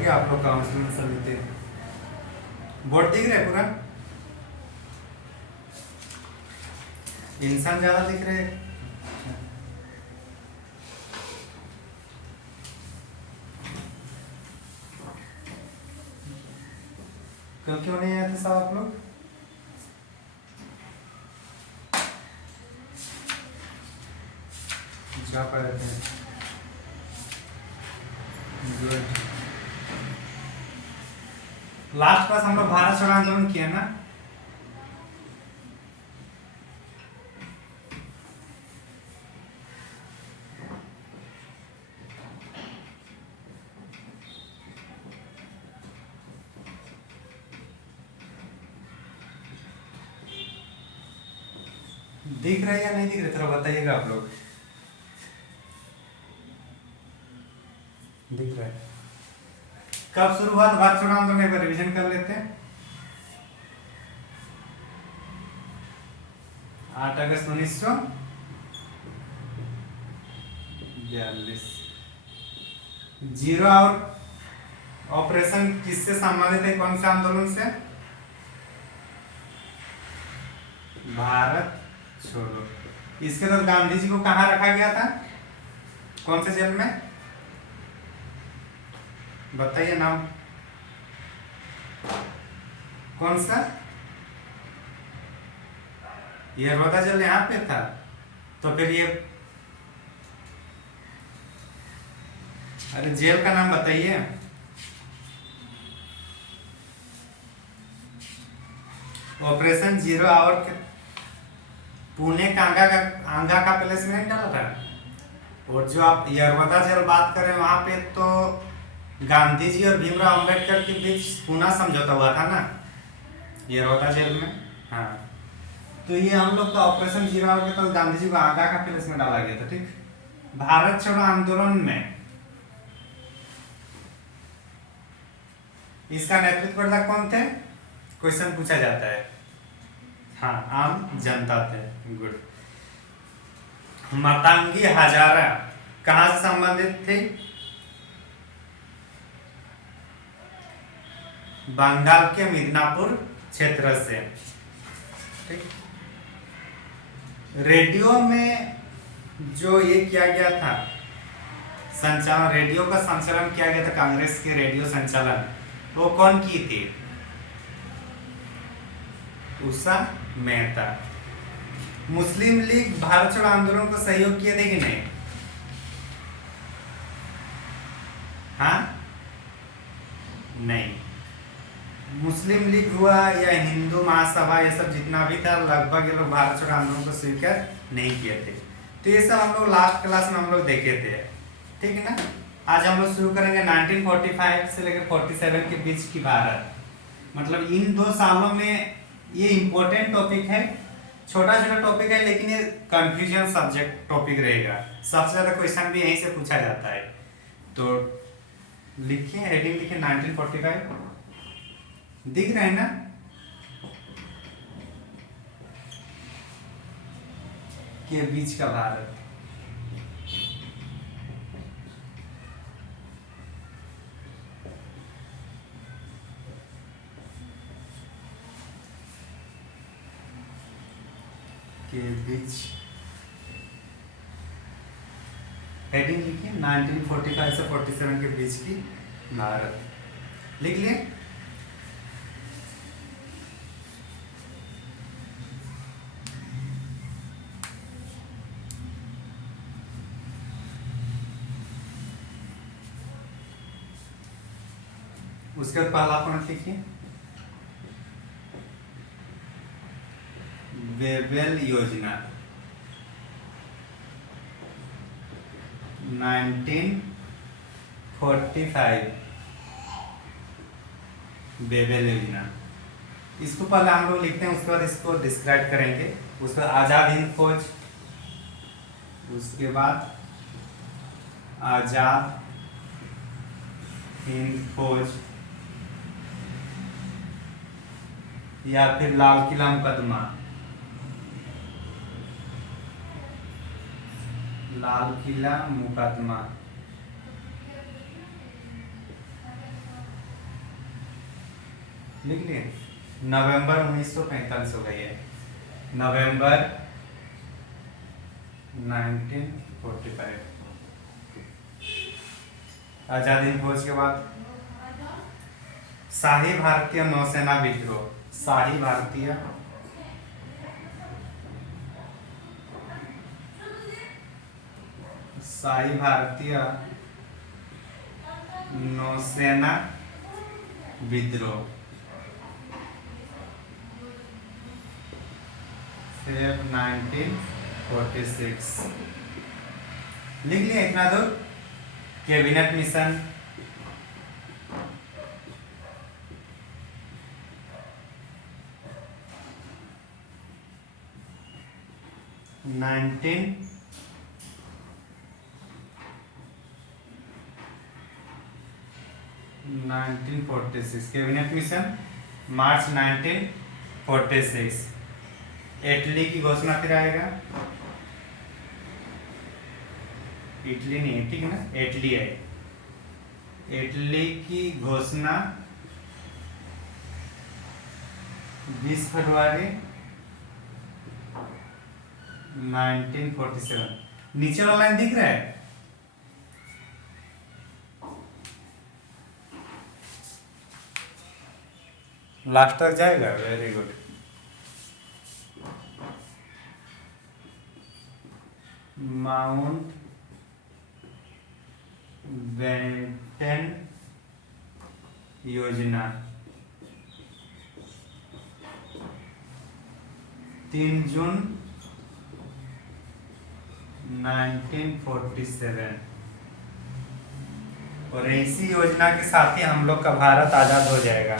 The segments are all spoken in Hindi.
गया आप लोग काउंसिल में समिति। बोर्ड दिख रहा है पूरा? इंसान ज्यादा दिख रहे हैं। क्यों नहीं आते साहब आप लोग? क्या पढ़ते हैं? गुड। लास्ट क्लास हम लोग भारत छोड़ो आंदोलन किया ना? दिख रहा है या नहीं दिख रहा, थोड़ा बताइएगा आप लोग। दिख रहा है। कब शुरू हुआ भारत छोड़ो आंदोलन, एक बार रिवीजन कर लेते हैं। 8 अगस्त 1942। जीरो और ऑपरेशन किससे संबंधित है, कौन से आंदोलन से? भारत छोड़ो। इसके तो गांधी जी को कहाँ रखा गया था, कौन से जेल में? बताइए नाम, कौन सा? ये रोदा जेल यहाँ पे था, तो फिर ये, अरे जेल का नाम बताइए। ऑपरेशन जीरो आवर के पुणे का आंगा का पैलेस में नहीं डाला था। और जो आप यरवदा जेल बात करें वहां पे तो गांधी जी और भीमराव अंबेडकर के बीच पुनः समझौता हुआ था ना, यरवदा जेल में। हाँ, तो ये हम लोग का ऑपरेशन जीरो आवर के तो गांधी जी को आंगा का पैलेस में डाला गया था। ठीक, भारत छोड़ो आंदोलन में इसका नेतृत्व करता कौन थे, क्वेश्चन पूछा जाता है। हाँ, आम जनता थे। गुड। मातंगी हजारा कहाँ से संबंधित थे? बंगाल के मिदनापुर क्षेत्र से। ठीक, रेडियो में जो ये किया गया था संचालन, रेडियो का संचालन किया गया था, कांग्रेस के रेडियो संचालन, वो कौन की थी? उषा मेहता। मुस्लिम लीग भारत छोड़ो आंदोलन को सहयोग किए थे कि नहीं? हाँ, नहीं। मुस्लिम लीग हुआ या हिंदू महासभा, ये सब जितना भी था लगभग ये लोग भारत छोड़ो आंदोलन को स्वीकार नहीं किए थे। तो ये सब हम लोग लास्ट क्लास में हम लोग देखे थे। ठीक है ना? आज हम लोग शुरू करेंगे 1945 से लेकर 47 के बीच की भारत। मतलब इन 2 सालों में ये इंपॉर्टेंट टॉपिक है, छोटा छोटा टॉपिक है, लेकिन ये कंफ्यूजन सब्जेक्ट टॉपिक रहेगा। सबसे ज्यादा क्वेश्चन भी यहीं से पूछा जाता है। तो लिखिए, हेडिंग लिखिए 1945। दिख रहा है ना? के बीच का भारत। के बीच, हेडिंग लिखिए 1945 से 47 के बीच की भारत। लिख लिए? उसके बाद पहला पॉइंट लिखिए, वेबेल योजना 1945। बेबेल योजना, इसको पहले हम लोग लिखते हैं, उसके बाद इसको डिस्क्राइब करेंगे। उसके बाद आजाद हिंद फौज, उसके बाद आजाद हिंद फौज या फिर लाल किला मुकदमा, लाल किला मुकदमा। लिख लिए। नवंबर 1945 हो गई है, नवंबर 1945। आजादी हिंद फौज के बाद शाही भारतीय नौसेना विद्रोह। शाही भारतीय नौसेना विद्रोह फिर 1946 लिख लिया इतना दूर। Cabinet Mission, nineteen 1946 Cabinet Mission March 1946। Attlee की घोषणा फिर आएगा, इटली नहीं है, ठीक है ना, इटली है। इटली की घोषणा 20 फरवरी 1947। नीचे वाला लाइन दिख रहा है? लास्ट तक जाएगा, वेरी गुड। माउंट बेटन योजना 3 जून 1947। और इसी योजना के साथ ही हम लोग का भारत आजाद हो जाएगा।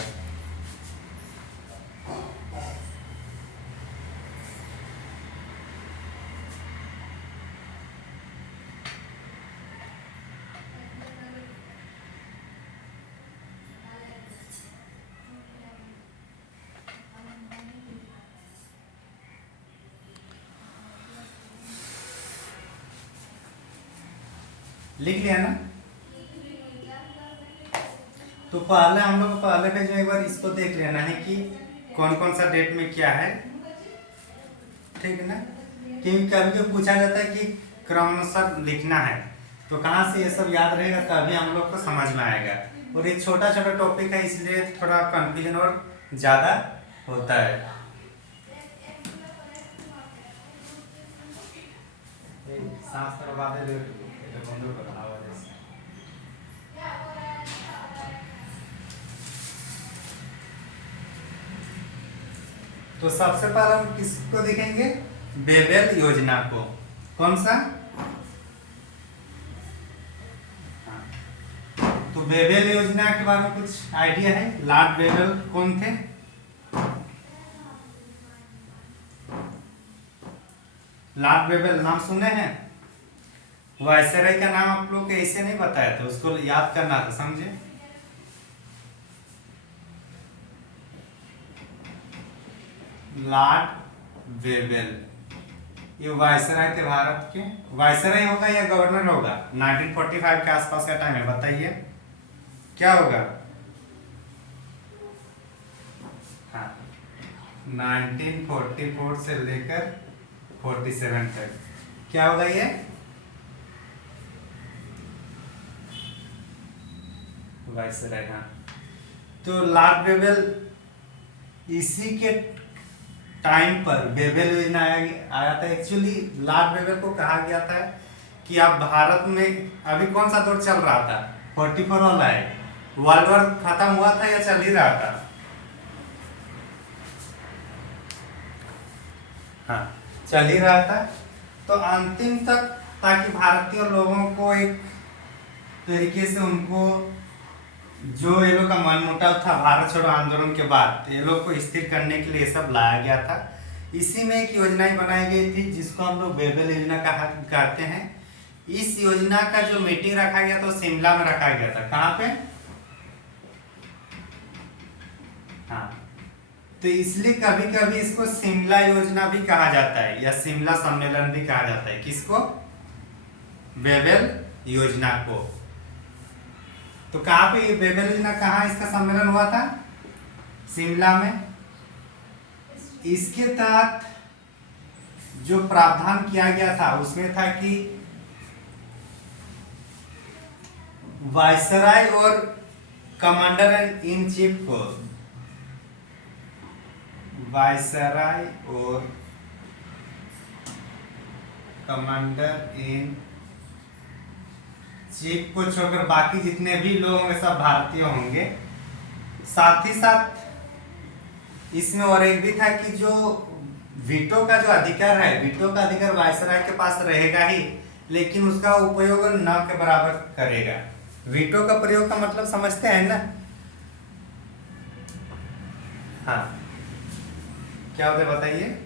लिख लिया ना? तो पहले हम लोग पहले पे जो एक बार इसको देख लेना है कि कौन कौन सा डेट में क्या है, ठीक है ना। क्योंकि कभी कभी पूछा जाता है कि क्रमानुसार लिखना है, तो कहाँ से ये सब याद रहेगा, तभी हम लोग को समझ में आएगा। और ये छोटा छोटा टॉपिक है, इसलिए थोड़ा कंफ्यूजन और ज़्यादा होता है। सांस तरह बातें बंद करो आवाज से। तो सबसे पहले हम किसको देखेंगे? बेबेल योजना को। कौन सा? तो बेबेल योजना के बारे में कुछ आइडिया है? लॉर्ड बेबेल कौन थे? लॉर्ड बेबेल नाम सुने हैं? वायसराय का नाम आप लोग को ऐसे नहीं बताया था, उसको याद करना था, समझे? लॉर्ड बेबेल ये वायसराय थे भारत के। वायसराय होगा या गवर्नर होगा? 1945 के आसपास का टाइम है, बताइए क्या होगा? हाँ, 1944 से लेकर 47 तक क्या होगा ये? वायसराय। हाँ, तो लॉर्ड बेबेल इसी के टाइम पर बेबेल योजना आया था। एक्चुअली लॉर्ड बेबेल को कहा गया था कि आप भारत में अभी कौन सा दौर चल रहा था? 44 वाला है। वर्ल्ड वॉर खत्म हुआ था या चल ही रहा था? हाँ, चल ही रहा था। तो अंतिम तक, ताकि भारतीय लोगों को एक तरीके से उनको जो ये लोग का मनमुटाव था भारत छोड़ो आंदोलन के बाद, ये लोग को स्थिर करने के लिए सब लाया गया था। इसी में एक योजना बनाई गई थी जिसको हम लोग बेबेल योजना कहते हैं। इस योजना का जो मीटिंग रखा गया था शिमला में रखा गया था। कहाँ पे? हाँ, तो इसलिए कभी कभी इसको शिमला योजना भी कहा जाता है या शिमला सम्मेलन भी कहा जाता है। किसको? बेबेल योजना को। तो कहाँ पे ये बेबेल योजना, कहाँ इसका सम्मेलन हुआ था? शिमला में। इसके तहत जो प्रावधान किया गया था उसमें था कि वायसराय और कमांडर इन चीफ को, वायसराय और कमांडर इन चीफ को छोड़कर बाकी जितने भी लोग होंगे सब भारतीय होंगे। साथ ही साथ इसमें और एक भी था कि जो वीटो का जो अधिकार है, वीटो का अधिकार वायसराय के पास रहेगा ही, लेकिन उसका उपयोग न के बराबर करेगा। वीटो का प्रयोग का मतलब समझते हैं ना? हाँ, क्या होता है बताइए।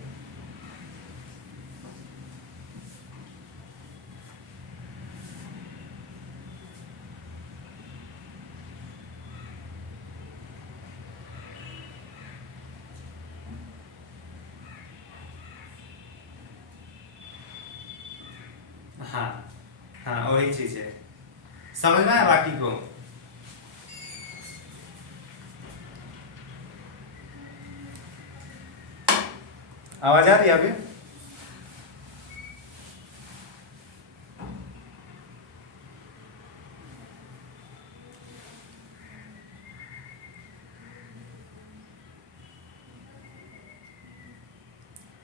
हाँ हाँ, वही चीज है, समझ में है बाकी को? आवाज आ रही है अभी?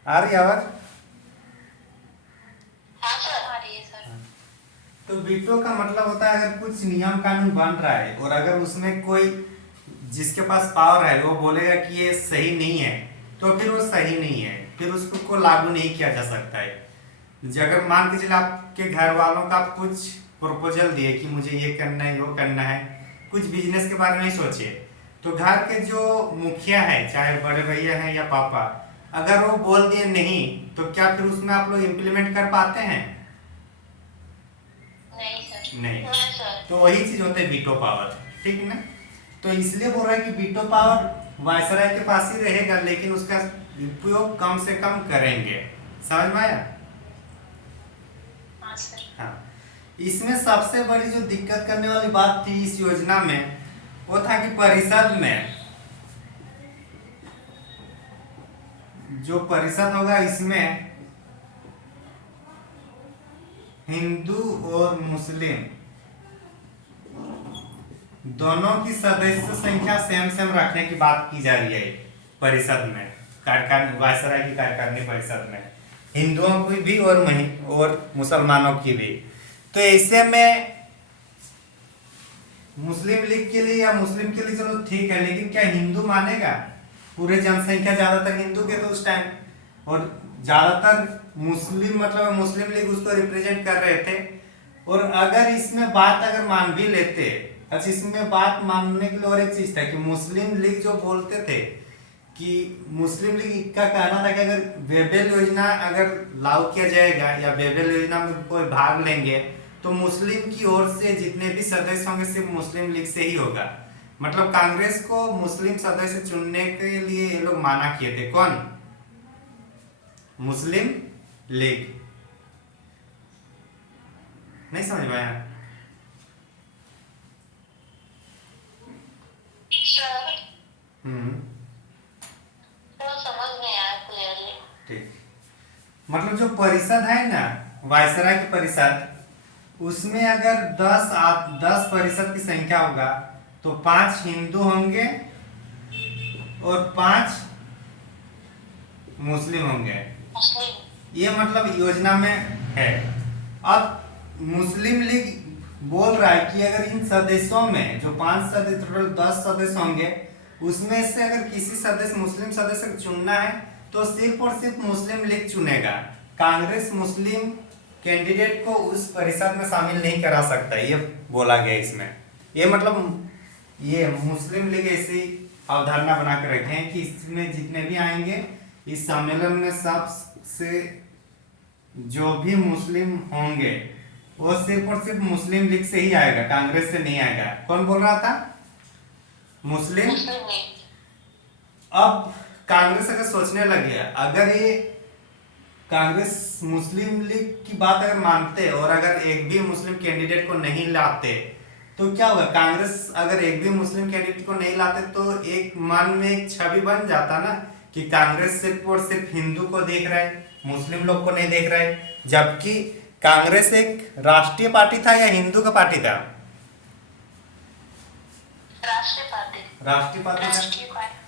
आ रही है आवाज? तो वीटो का मतलब होता है अगर कुछ नियम कानून बन रहा है और अगर उसमें कोई जिसके पास पावर है वो बोलेगा कि ये सही नहीं है, तो फिर वो सही नहीं है, फिर उसको लागू नहीं किया जा सकता है। अगर मान के चलिए आपके घर वालों का आप कुछ प्रपोजल दिए कि मुझे ये करना है, वो करना है, कुछ बिजनेस के बारे में ही सोचे, तो घर के जो मुखिया है, चाहे बड़े भैया हैं या पापा, अगर वो बोल दिए नहीं, तो क्या फिर उसमें आप लोग इम्प्लीमेंट कर पाते हैं? नहीं। तो वही चीज होता है वीटो पावर, ठीक ना? तो इसलिए बोल रहा है कि वीटो पावर वायसराय के पास ही रहेगा, लेकिन उसका उपयोग कम से कम करेंगे। समझ में आया? हाँ। इसमें सबसे बड़ी जो दिक्कत करने वाली बात थी इस योजना में, वो था कि परिषद में जो परिषद होगा इसमें हिंदू और मुस्लिम दोनों की सदस्य संख्या सेम सेम रखने की बात की जा रही है परिषद में, कार्यकारिणी, वायसराय की कार्यकारिणी परिषद में, हिंदुओं की भी और मुसलमानों की भी। तो ऐसे में मुस्लिम लीग के लिए या मुस्लिम के लिए चलो ठीक है, लेकिन क्या हिंदू मानेगा? पूरे जनसंख्या ज्यादातर हिंदू के तो उस टाइम, और ज्यादातर मुस्लिम मतलब मुस्लिम लीग उसको रिप्रेजेंट कर रहे थे। और अगर इसमें बात अगर मान भी लेते, अच्छा इसमें बात मानने के लिए और एक चीज था कि मुस्लिम लीग जो बोलते थे कि मुस्लिम लीग का कहना था कि अगर बेबेल योजना अगर लागू किया जाएगा या बेबेल योजना में कोई भाग लेंगे तो मुस्लिम की ओर से जितने भी सदस्य होंगे सिर्फ मुस्लिम लीग से ही होगा। मतलब कांग्रेस को मुस्लिम सदस्य चुनने के लिए ये लोग माना किए थे। कौन? मुस्लिम लीग। नहीं समझ में आया? ठीक, मतलब जो परिषद है ना वायसराय की परिषद, उसमें अगर 10 परिषद की संख्या होगा तो 5 हिंदू होंगे और 5 मुस्लिम होंगे। ये मतलब योजना में है। अब मुस्लिम लीग बोल रहा है कि अगर इन सदस्यों में जो 5 सदस्य, टोटल 10 सदस्य होंगे, उसमें से अगर किसी सदस्य मुस्लिम सदस्य को चुनना है तो सिर्फ और सिर्फ मुस्लिम लीग चुनेगा। कांग्रेस मुस्लिम कैंडिडेट को उस परिषद में शामिल नहीं करा सकता, ये बोला गया इसमें। ये मतलब ये मुस्लिम लीग ऐसी अवधारणा बना के रखे हैं कि इसमें जितने भी आएंगे इस सम्मेलन में सबसे जो भी मुस्लिम होंगे वो सिर्फ और सिर्फ मुस्लिम लीग से ही आएगा, कांग्रेस से नहीं आएगा। कौन बोल रहा था? मुस्लिम। अब कांग्रेस अगर सोचने लगे, अगर ये कांग्रेस मुस्लिम लीग की बात अगर मानते और अगर एक भी मुस्लिम कैंडिडेट को नहीं लाते तो क्या होगा, कांग्रेस अगर एक भी मुस्लिम कैंडिडेट को नहीं लाते तो एक मन में एक छवि बन जाता ना कि कांग्रेस सिर्फ और सिर्फ हिंदू को देख रहा है, मुस्लिम लोग को नहीं देख रहा है। जबकि कांग्रेस एक राष्ट्रीय पार्टी था या हिंदू का पार्टी था? राष्ट्रीय पार्टी था।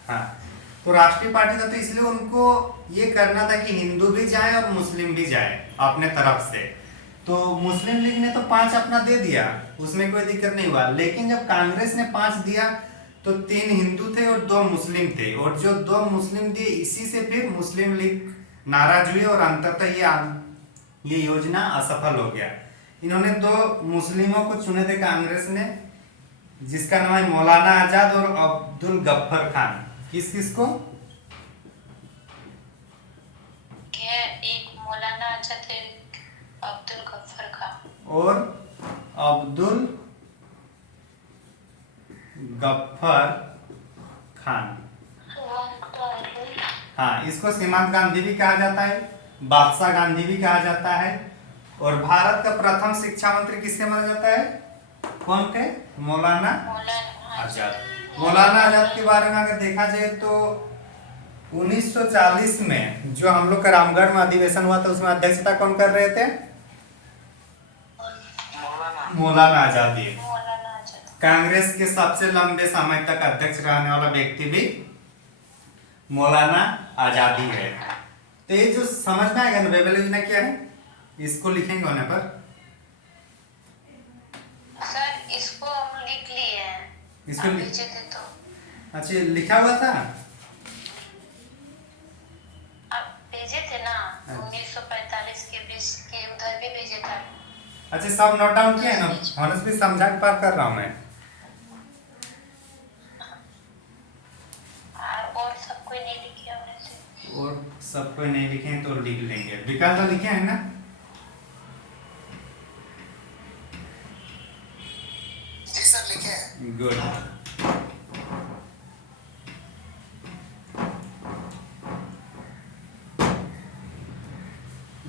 हाँ, तो राष्ट्रीय पार्टी था, तो इसलिए उनको ये करना था कि हिंदू भी जाए और मुस्लिम भी जाए अपने तरफ से। तो मुस्लिम लीग ने तो 5 अपना दे दिया, उसमें कोई दिक्कत नहीं हुआ। लेकिन जब कांग्रेस ने 5 दिया तो 3 हिंदू थे और 2 मुस्लिम थे, और जो 2 मुस्लिम दिए इसी से फिर मुस्लिम लीग नाराज हुई और अंततः ये योजना असफल हो गया। इन्होंने 2 मुस्लिमों को चुने थे कांग्रेस ने, जिसका नाम है मौलाना आजाद और अब्दुल गफ्फर खान। किस किस को? एक मौलाना आजाद, एक अब्दुल गफ्फर खान और अब्दुल गफ्फर खान। हाँ, इसको सीमांत गांधी भी कहा जाता है, बादशाह गांधी भी कहा जाता है। और भारत का प्रथम शिक्षा मंत्री किससे माना जाता है? कौन थे? मौलाना आजाद। मौलाना आजाद के बारे में अगर देखा जाए तो 1940 में जो हम लोग का रामगढ़ में अधिवेशन हुआ था, उसमें अध्यक्षता कौन कर रहे थे? मौलाना आजाद। कांग्रेस के सबसे लंबे समय तक अध्यक्ष रहने वाला व्यक्ति भी मौलाना आजाद ही है। तो ये जो समझ में आएगा ना बेबल योजना क्या है, इसको लिखेंगे होने पर। सर इसको हम लिख लिए हैं, इसको भेजे थे तो। अच्छा, लिखा हुआ था, आप भेजे थे ना 1945 के 20 के, उधर भी भेजे था। अच्छा, सब नोट डाउन किया है ना? हॉनस भी समझा के बात कर रहा हूँ मैं। और सब कोई नहीं लिखे हमने से। और सब कोई नहीं लिखे तो लिख लेंगे। विकास तो लिखे हैं ना? जी सर, लिखे हैं। गुड।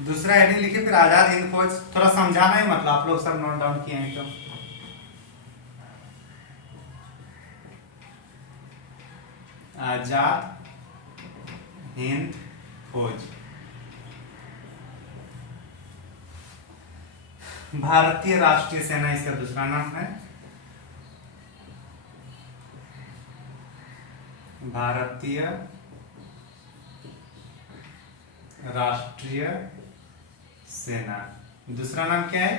दूसरा हेडिंग लिखे फिर आजाद हिंद फौज। थोड़ा समझाना है, मतलब आप लोग सब नोट डाउन किए हैं तो। आजाद हिंद फौज भारतीय राष्ट्रीय सेना, इसका दूसरा नाम है। भारतीय राष्ट्रीय सेना, दूसरा नाम क्या है?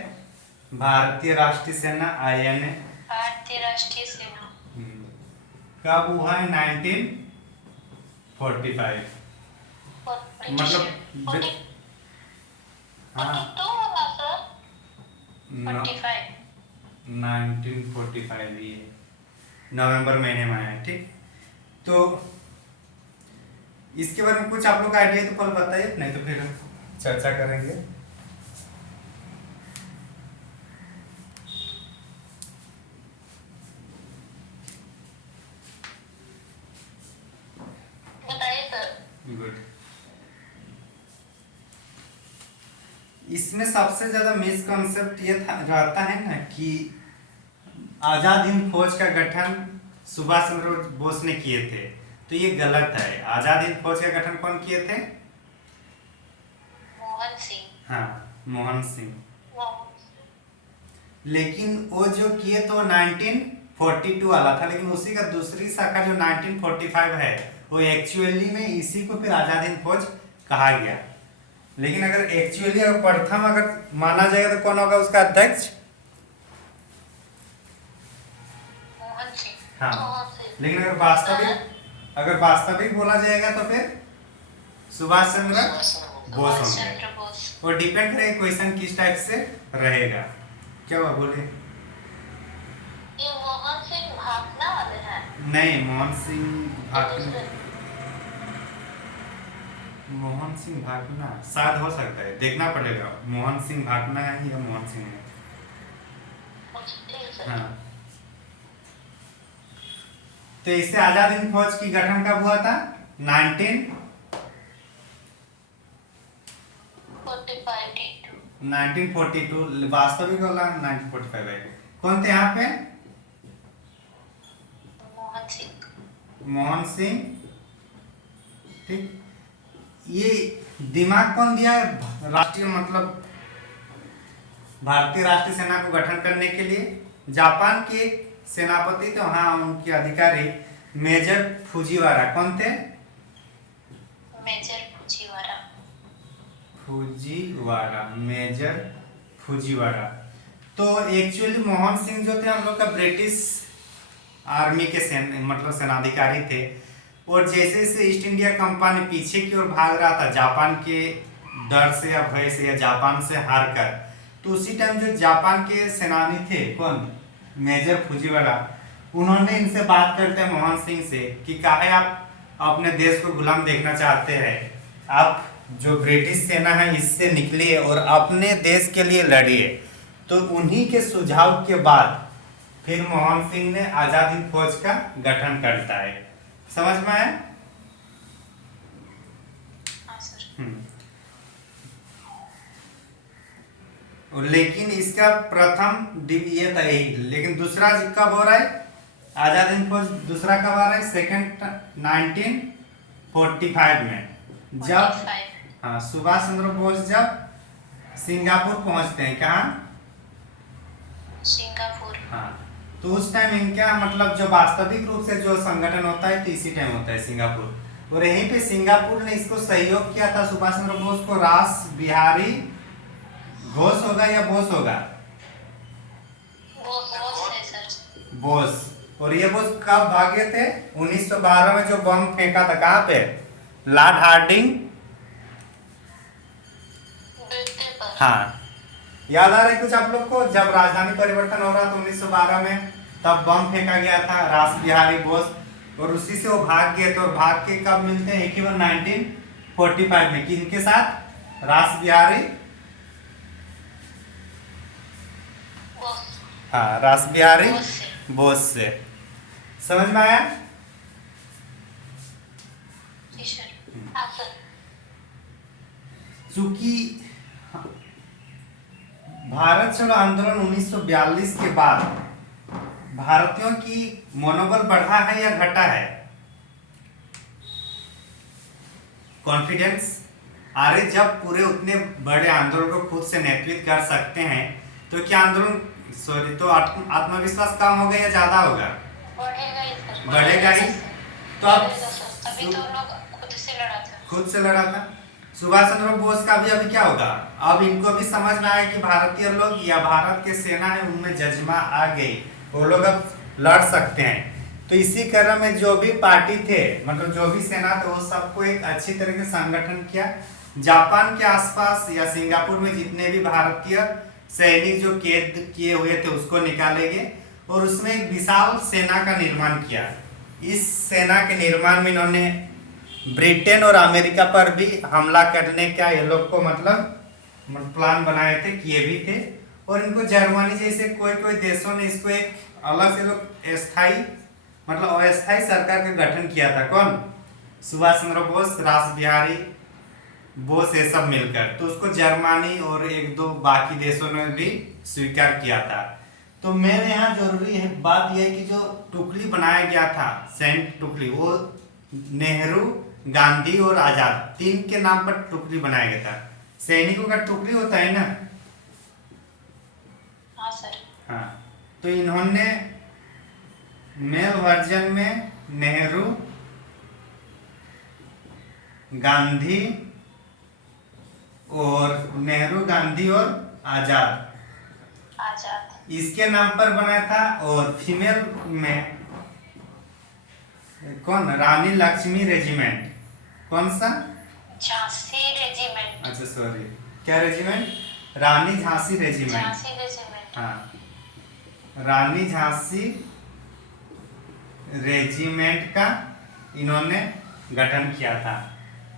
भारतीय राष्ट्रीय सेना, INA। भारतीय राष्ट्रीय सेना कब हुआ है? 1945। मतलब हाँ, 1945 ये नवंबर महीने में आया। ठीक, तो इसके बारे में कुछ आप लोग का आइडिया तो कल बताइए, नहीं तो फिर चर्चा करेंगे। बताइए सर। गुड। इसमें सबसे ज्यादा मिसकंसेप्ट ये रहता है ना कि आजाद हिंद फौज का गठन सुभाष चंद्र बोस ने किए थे, तो ये गलत है। आजाद हिंद फौज का गठन कौन किए थे? मोहन सिंह। हाँ, मोहन सिंह। लेकिन वो जो किए तो 1942 वाला था, लेकिन उसी का दूसरी शाखा जो 1945 है वो एक्चुअली में इसी को फिर आजाद हिंद फौज कहा गया। लेकिन अगर एक्चुअली अगर प्रथम अगर माना जाएगा तो कौन होगा उसका अध्यक्ष? मोहन सिंह। हाँ, लेकिन अगर वास्तविक बोला जाएगा तो फिर सुभाष चंद्र बोस होंगे। वो डिपेंड करेगा क्वेश्चन किस टाइप से रहेगा। क्या हुआ, बोले? ये मोहन सिंह भागना वाले हैं? नहीं, मोहन सिंह भागना शायद हो सकता है, देखना पड़ेगा। मोहन सिंह भागना है या मोहन सिंह है। हाँ, तो इससे आजाद हिंद फौज की गठन कब हुआ था? 1942। वास्तविक वाला 1945 है। कौन थे यहाँ पे? मोहन सिंह, ठीक। ये दिमाग कौन दिया है राष्ट्रीय मतलब भारतीय राष्ट्रीय सेना को गठन करने के लिए? जापान के एक सेनापति थे वहाँ, उनके अधिकारी मेजर फुजीवारा। कौन थे? Major Fujiwara. Fujiwara, major Fujiwara. तो एक्चुअली मोहन सिंह जो थे हम लोग का ब्रिटिश आर्मी के मतलब सेनाधिकारी थे। और जैसे जैसे ईस्ट इंडिया कंपनी पीछे की ओर भाग रहा था जापान के डर से या भय से या जापान से हार कर, तो उसी टाइम जो जापान के सेनानी थे कौन, मेजर फुजीवारा, उन्होंने इनसे बात करते हैं मोहन सिंह से कि काहे आप अपने देश को गुलाम देखना चाहते हैं, आप जो ब्रिटिश सेना है इससे निकलिए और अपने देश के लिए लड़िए। तो उन्हीं के सुझाव के बाद फिर मोहन सिंह ने आजाद हिंद फौज का गठन करता है। समझ में आया? हाँ सर। और लेकिन इसका प्रथम ये था यही, लेकिन दूसरा कब हो रहा है आजाद हिंद फौज, दूसरा कब आ रहा है? सेकंड 1945 में, जब हाँ सुभाष चंद्र बोस जब सिंगापुर पहुंचते हैं। कहाँ? सिंगापुर। हाँ, तो उस टाइम इनका मतलब जो वास्तविक रूप से जो संगठन होता है तो इसी टाइम होता है सिंगापुर। और यहीं पे सिंगापुर ने इसको सहयोग किया था सुभाष चंद्र बोस को। रास बिहारी घोष होगा या बोस होगा? बोस है सर। बोस। और ये बोस कब भागे थे? 1912 में जो बम फेंका था कहाँ पे? Lord Hardinge. हाँ, याद आ रहा है कुछ आप लोग को? जब राजधानी परिवर्तन हो रहा था 1912 में, तब बम फेंका गया था रास बिहारी बोस, और उसी से वो भाग गए। तो भाग के कब मिलते हैं? एक ही बार 1945 में। किनके साथ? रास बिहारी, हाँ रास बिहारी बोस से। समझ में आया? चूंकि भारत छोड़ो आंदोलन 1942 के बाद भारतीयों की मनोबल बढ़ा है या घटा है? कॉन्फिडेंस। अरे जब पूरे उतने बड़े आंदोलन को खुद से नेतृत्व कर सकते हैं तो क्या आंदोलन तो आत्मविश्वास कम होगा या ज्यादा होगा? बढ़ेगा ही। तो अब अभी तो लोग खुद से लड़ा था। सुभाष चंद्र बोस का भी अभी क्या होगा? अब इनको भी समझ में आया कि भारतीय लोग या भारत के सेना है उनमें जज्बा आ गई, वो लोग अब लड़ सकते हैं। तो इसी क्रम में जो भी पार्टी थे मतलब जो भी सेना थे वो सबको एक अच्छी तरह से संगठन किया। जापान के आसपास या सिंगापुर में जितने भी भारतीय सैनिक जो कैद किए हुए थे उसको निकाले गए और उसमें एक विशाल सेना का निर्माण किया। इस सेना के निर्माण में इन्होंने ब्रिटेन और अमेरिका पर भी हमला करने का ये लोग को मतलब प्लान बनाए थे, किए भी थे। और इनको जर्मनी जैसे कोई कोई देशों ने इसको एक अलग से लोग स्थायी मतलब अस्थायी सरकार का गठन किया था। कौन? सुभाष चंद्र बोस, रास बिहारी बोस, ये सब मिलकर। तो उसको जर्मनी और एक दो बाकी देशों ने भी स्वीकार किया था। तो मेरे यहाँ जरूरी है बात यह कि जो टुकड़ी बनाया गया था सैनिक टुकड़ी, वो नेहरू, गांधी और आजाद तीन के नाम पर टुकड़ी बनाया गया था। सैनिकों का टुकड़ी होता है ना? हाँ सर। हाँ, तो इन्होंने मेल वर्जन में नेहरू, गांधी और आजाद इसके नाम पर बनाया था। और फीमेल में कौन? रानी लक्ष्मी रेजिमेंट। कौन सा? झांसी रेजिमेंट। अच्छा सॉरी, क्या रेजिमेंट? रानी झांसी रेजिमेंट। हाँ, रानी झांसी रेजिमेंट का इन्होंने गठन किया था।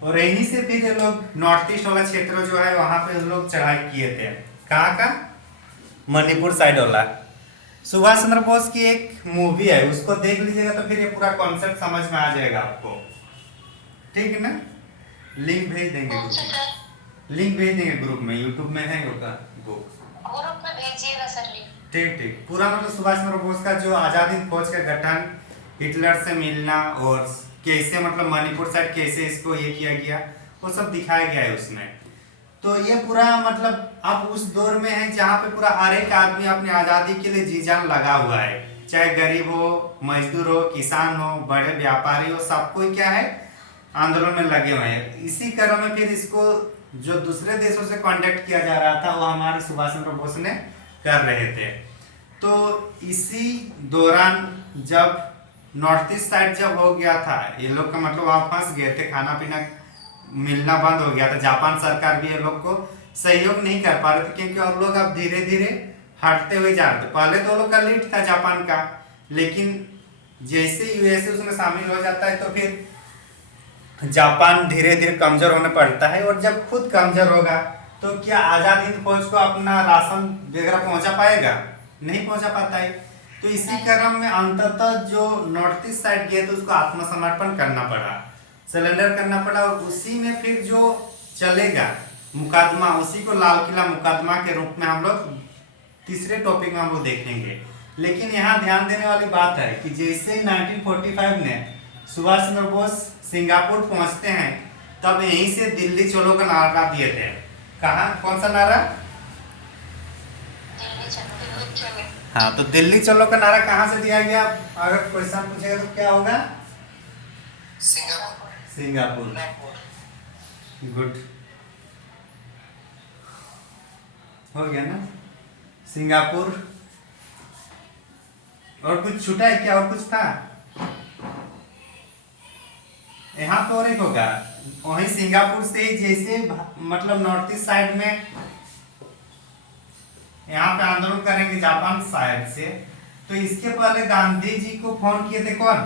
और यहीं से फिर ये लोग नॉर्थ ईस्ट वाला क्षेत्र जो है वहां पे लोग चढ़ाई किए थे। कहाँ का? मणिपुर साइड वाला। सुभाष चंद्र बोस की एक मूवी है, उसको देख लीजिएगा तो फिर ये पूरा कॉन्सेप्ट समझ में आ जाएगा आपको। ठीक है ना? लिंक भेज देंगे ग्रुप में, यूट्यूब में है होगा ग्रुप में भेजिएगा सर लिंक। ठीक। पूरा मतलब सुभाष चंद्र बोस का जो आजाद हिंद फौज का गठन हिटलर से मिलना और कैसे मतलब मणिपुर साइड कैसे इसको ये किया गया, वो सब दिखाया गया है उसमें। तो ये पूरा मतलब अब उस दौर में है जहाँ पे पूरा हर एक आदमी अपनी आज़ादी के लिए जी जान लगा हुआ है, चाहे गरीब हो, मजदूर हो, किसान हो, बड़े व्यापारी हो, सब कोई क्या है आंदोलन में लगे हुए हैं। इसी क्रम में फिर इसको जो दूसरे देशों से कांटेक्ट किया जा रहा था वो हमारे सुभाष चंद्र बोस ने कर रहे थे। तो इसी दौरान जब नॉर्थ ईस्ट साइड जब हो गया था, ये लोग का मतलब वहाँ फंस गए थे, खाना पीना मिलना बंद हो गया था। जापान सरकार भी ये लोग को सहयोग नहीं कर पा रहे थे क्योंकि और लोग अब धीरे धीरे हटते हुए जा रहे थे। पहले तो लोग का लीड था जापान का, लेकिन जैसे यूएसए उसमें शामिल हो जाता है तो फिर जापान धीरे धीरे कमजोर होने पड़ता है। और जब खुद कमजोर होगा तो क्या आजाद हिंद फौज को अपना राशन वगैरह पहुंचा पाएगा? नहीं पहुंचा पाता है। तो इसी क्रम में अंततः जो नॉर्थ ईस्ट साइड गए तो उसको आत्मसमर्पण करना पड़ा, सरेंडर करना पड़ा। और उसी में फिर जो चलेगा मुकदमा, उसी को लाल किला मुकदमा के रूप में हम लोग तीसरे टॉपिक में हम लोग देखेंगे। लेकिन यहाँ ध्यान देने वाली बात है कि जैसे 1945 में सुभाष चंद्र बोस सिंगापुर पहुंचते हैं तब यहीं से दिल्ली चलो का नारा दिए थे। कहाँ, कौन सा नारा? हाँ, तो दिल्ली चलो का नारा कहाँ से दिया गया? अगर क्वेश्चन पूछेगा तो क्या होगा? सिंगापुर। सिंगापुर। गुड, हो गया ना सिंगापुर। और कुछ छूटा है क्या? और कुछ था यहाँ तो? और एक होगा वहीं सिंगापुर से ही जैसे मतलब नॉर्थ ईस्ट साइड में यहाँ पे आंदोलन करेंगे जापान साइड से, तो इसके पहले गांधी जी को फोन किए थे कौन?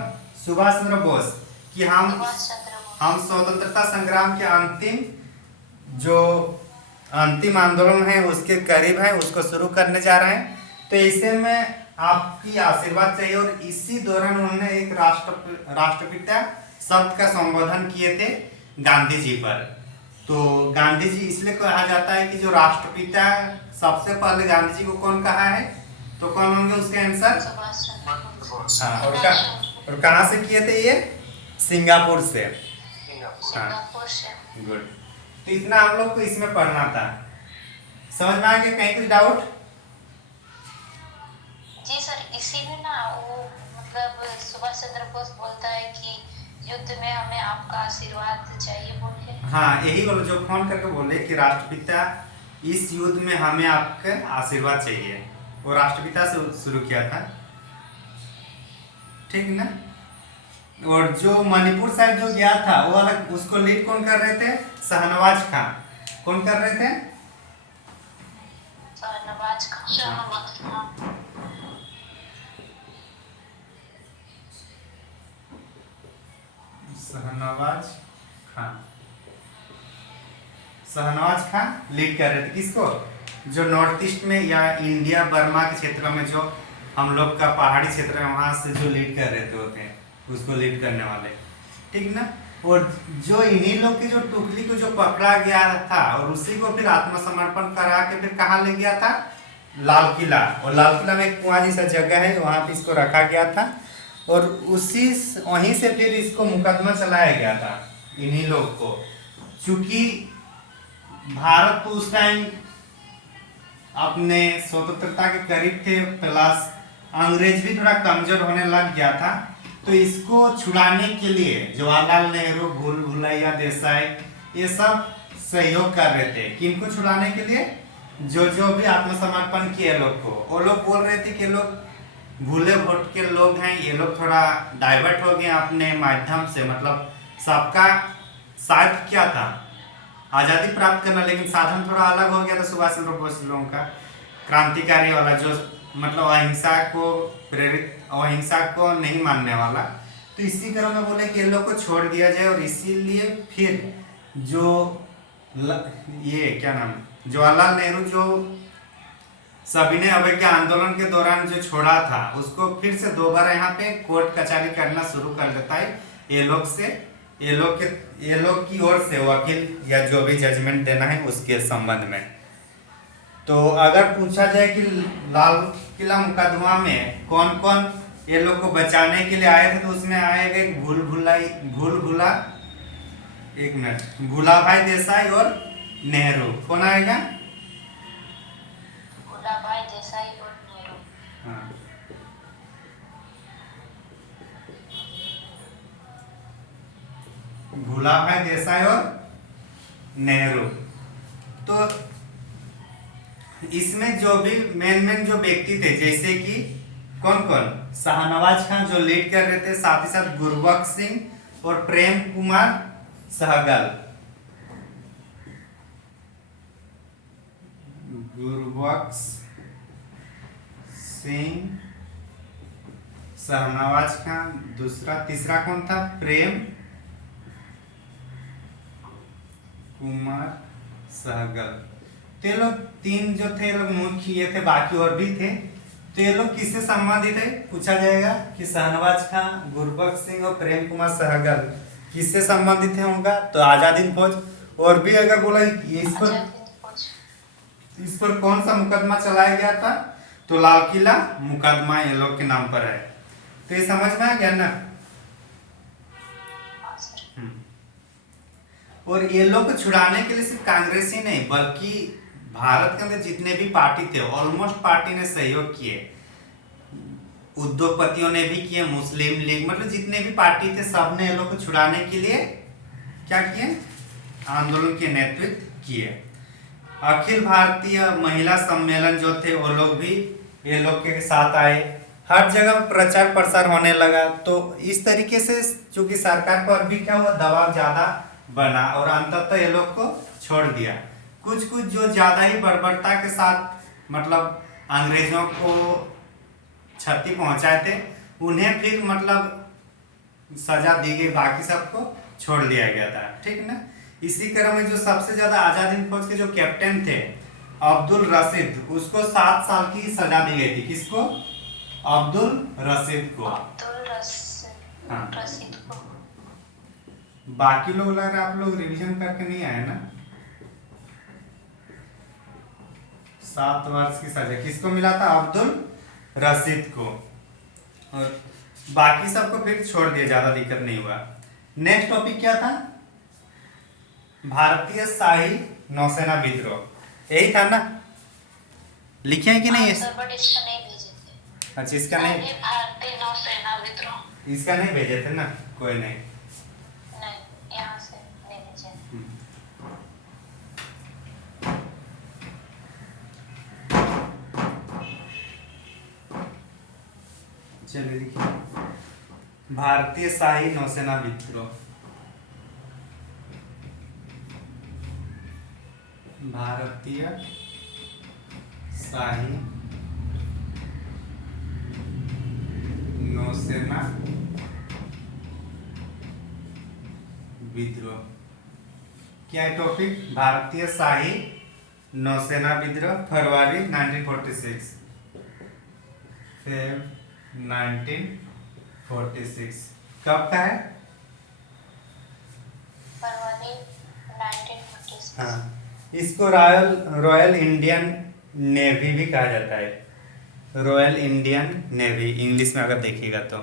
सुभाष चंद्र बोस, कि हम स्वतंत्रता संग्राम के अंतिम आंदोलन है उसके करीब है, उसको शुरू करने जा रहे हैं, तो ऐसे में आपकी आशीर्वाद चाहिए। और इसी दौरान उन्होंने एक राष्ट्रपिता शब्द का संबोधन किए थे गांधी जी पर। तो गांधी जी इसलिए कहा जाता है कि जो राष्ट्रपिता सबसे पहले गांधी जी को कौन कहा है, तो कौन होंगे उसके आंसर? हाँ, और कहाँ से किए थे ये? सिंगापुर से। गुड, तो इतना हम लोग को इसमें पढ़ना था। समझ में आ गया? कहीं कुछ डाउट? जी सर, इसी में ना वो मतलब सुभाष चंद्र बोस बोलता है कि युद्ध में हमें आपका आशीर्वाद चाहिए बोल के। हाँ, यही बोलो जो फोन करके बोले कि राष्ट्रपिता इस युद्ध में हमें आपका आशीर्वाद चाहिए, वो राष्ट्रपिता से शुरू किया था, ठीक ना। और जो मणिपुर साइड जो गया था वो अलग, उसको लीड कौन कर रहे थे? शाहनवाज खान। कौन कर रहे थे? शाहनवाज खान। शाहनवाज खान लीड कर रहे थे किसको? जो नॉर्थ ईस्ट में या इंडिया बर्मा के क्षेत्र में जो हम लोग का पहाड़ी क्षेत्र है वहां से जो लीड कर रहे थे होते हैं, उसको लीड करने वाले, ठीक ना। और जो इन्हीं लोग की जो टुकड़ी को जो पकड़ा गया था और उसी को फिर आत्मसमर्पण करा के फिर कहाँ ले गया था? लाल किला। और लाल किला में एक कुआं जैसा जगह है, वहां पे इसको रखा गया था और वहीं से फिर इसको मुकदमा चलाया गया था इन्हीं लोग को। चूंकि भारत तो उस टाइम अपने स्वतंत्रता के करीब थे, प्लस अंग्रेज भी थोड़ा कमजोर होने लग गया था, तो इसको छुड़ाने के लिए जवाहरलाल नेहरू, भूलभुलैया देसाई ये सब सहयोग कर रहे थे। किनको छुड़ाने के लिए? जो भी आत्मसमर्पण किए लोग को, वो लोग बोल रहे थे कि लोग भूले भोट के लोग हैं, ये लोग थोड़ा डाइवर्ट हो गए अपने माध्यम से, मतलब सबका साथ क्या था? आज़ादी प्राप्त करना, लेकिन साधन थोड़ा अलग हो गया था सुभाष चंद्र बोस लोगों का, क्रांतिकारी वाला, जो मतलब अहिंसा को प्रेरित, अहिंसा को नहीं मानने वाला। तो इसी क्रम में बोले कि ये लोग को छोड़ दिया जाए। और इसीलिए फिर जो ये क्या नाम, जवाहरलाल नेहरू जो सविनय अवज्ञा आंदोलन के दौरान जो छोड़ा था, उसको फिर से दोबारा यहाँ पे कोर्ट कचहरी करना शुरू कर देता है ये लोग की ओर से, वकील या जो भी जजमेंट देना है उसके संबंध में। तो अगर पूछा जाए कि लाल किला मुकदमा में कौन कौन ये लोग को बचाने के लिए आए थे, तो उसमें आएगा एक भूल भुला, एक मिनट, भूलाभाई देसाई और नेहरू। कौन आएगा? भूलाभाई देसाई और नेहरू। हाँ, भूलाभाई देसाई और नेहरू। तो इसमें जो भी मेन जो व्यक्ति थे, जैसे कि कौन कौन, शाहनवाज खान जो लीड कर रहे थे, साथ ही साथ गुरबख्श सिंह और प्रेम कुमार सहगल। गुरबख्श सिंह, शाहनवाज खान, तीसरा कौन था? प्रेम कुमार सहगल। तो ये लोग तीन जो थे, लोग मुख्य ये थे, बाकी और भी थे। तो ये लोग किससे संबंधित है, पूछा जाएगा कि शाहनवाज खान, गुरबख्श सिंह और प्रेम कुमार सहगल किससे संबंधित है होगा? तो आजाद हिंद फौज। और भी अगर बोला इस पर कौन सा मुकदमा चलाया गया था, तो लाल किला मुकदमा ये लोग के नाम पर है। तो ये समझ में आ गया ना? और ये लोग को छुड़ाने के लिए सिर्फ कांग्रेस ही नहीं, बल्कि भारत के अंदर जितने भी पार्टी थे, ऑलमोस्ट पार्टी ने सहयोग किए। उद्योगपतियों ने भी किए, मुस्लिम लीग, मतलब जितने भी पार्टी थे, सब ने ये लोग को छुड़ाने के लिए क्या किए? आंदोलन के नेतृत्व किए। अखिल भारतीय महिला सम्मेलन जो थे, वो लोग भी ये लोग के साथ आए। हर जगह प्रचार प्रसार होने लगा। तो इस तरीके से चूंकि सरकार पर भी क्या हुआ, दबाव ज्यादा बना और अंततः ये लोग को छोड़ दिया। कुछ जो ज्यादा ही बर्बरता के साथ मतलब अंग्रेजों को क्षति पहुंचाए थे, उन्हें फिर मतलब सजा दी गई, बाकी सबको छोड़ दिया गया था। ठीक ना? इसी क्रम में जो सबसे ज्यादा आजाद हिंद फौज के जो कैप्टन थे, अब्दुल रशीद, उसको 7 साल की सजा दी गई थी। किसको? अब्दुल रशीद को। हाँ। रशीद को। बाकी लोग लग रहा है आप लोग रिवीजन करके नहीं आए ना? 7 वर्ष की सजा किसको मिला था? अब्दुल रशीद को। और बाकी सबको फिर छोड़ दिया, ज्यादा दिक्कत नहीं हुआ। नेक्स्ट टॉपिक क्या था? भारतीय शाही नौसेना विद्रोह। यही था ना? लिखे हैं कि नहीं? इसका नहीं भेजे थे। अच्छा, इसका नहीं, भारतीय नौसेना विद्रोह इसका नहीं भेजे थे ना? कोई नहीं, यहाँ से नहीं भेजे। चलिए लिखिए, भारतीय शाही नौसेना विद्रोह। भारतीय शाही नौसेना विद्रोह। क्या है टॉपिक? भारतीय शाही नौसेना विद्रोह, फरवरी 1946, 1946 कब का है? फरवरी 1946। हाँ, इसको रॉयल इंडियन नेवी भी कहा जाता है। रॉयल इंडियन नेवी इंग्लिश में अगर देखिएगा तो।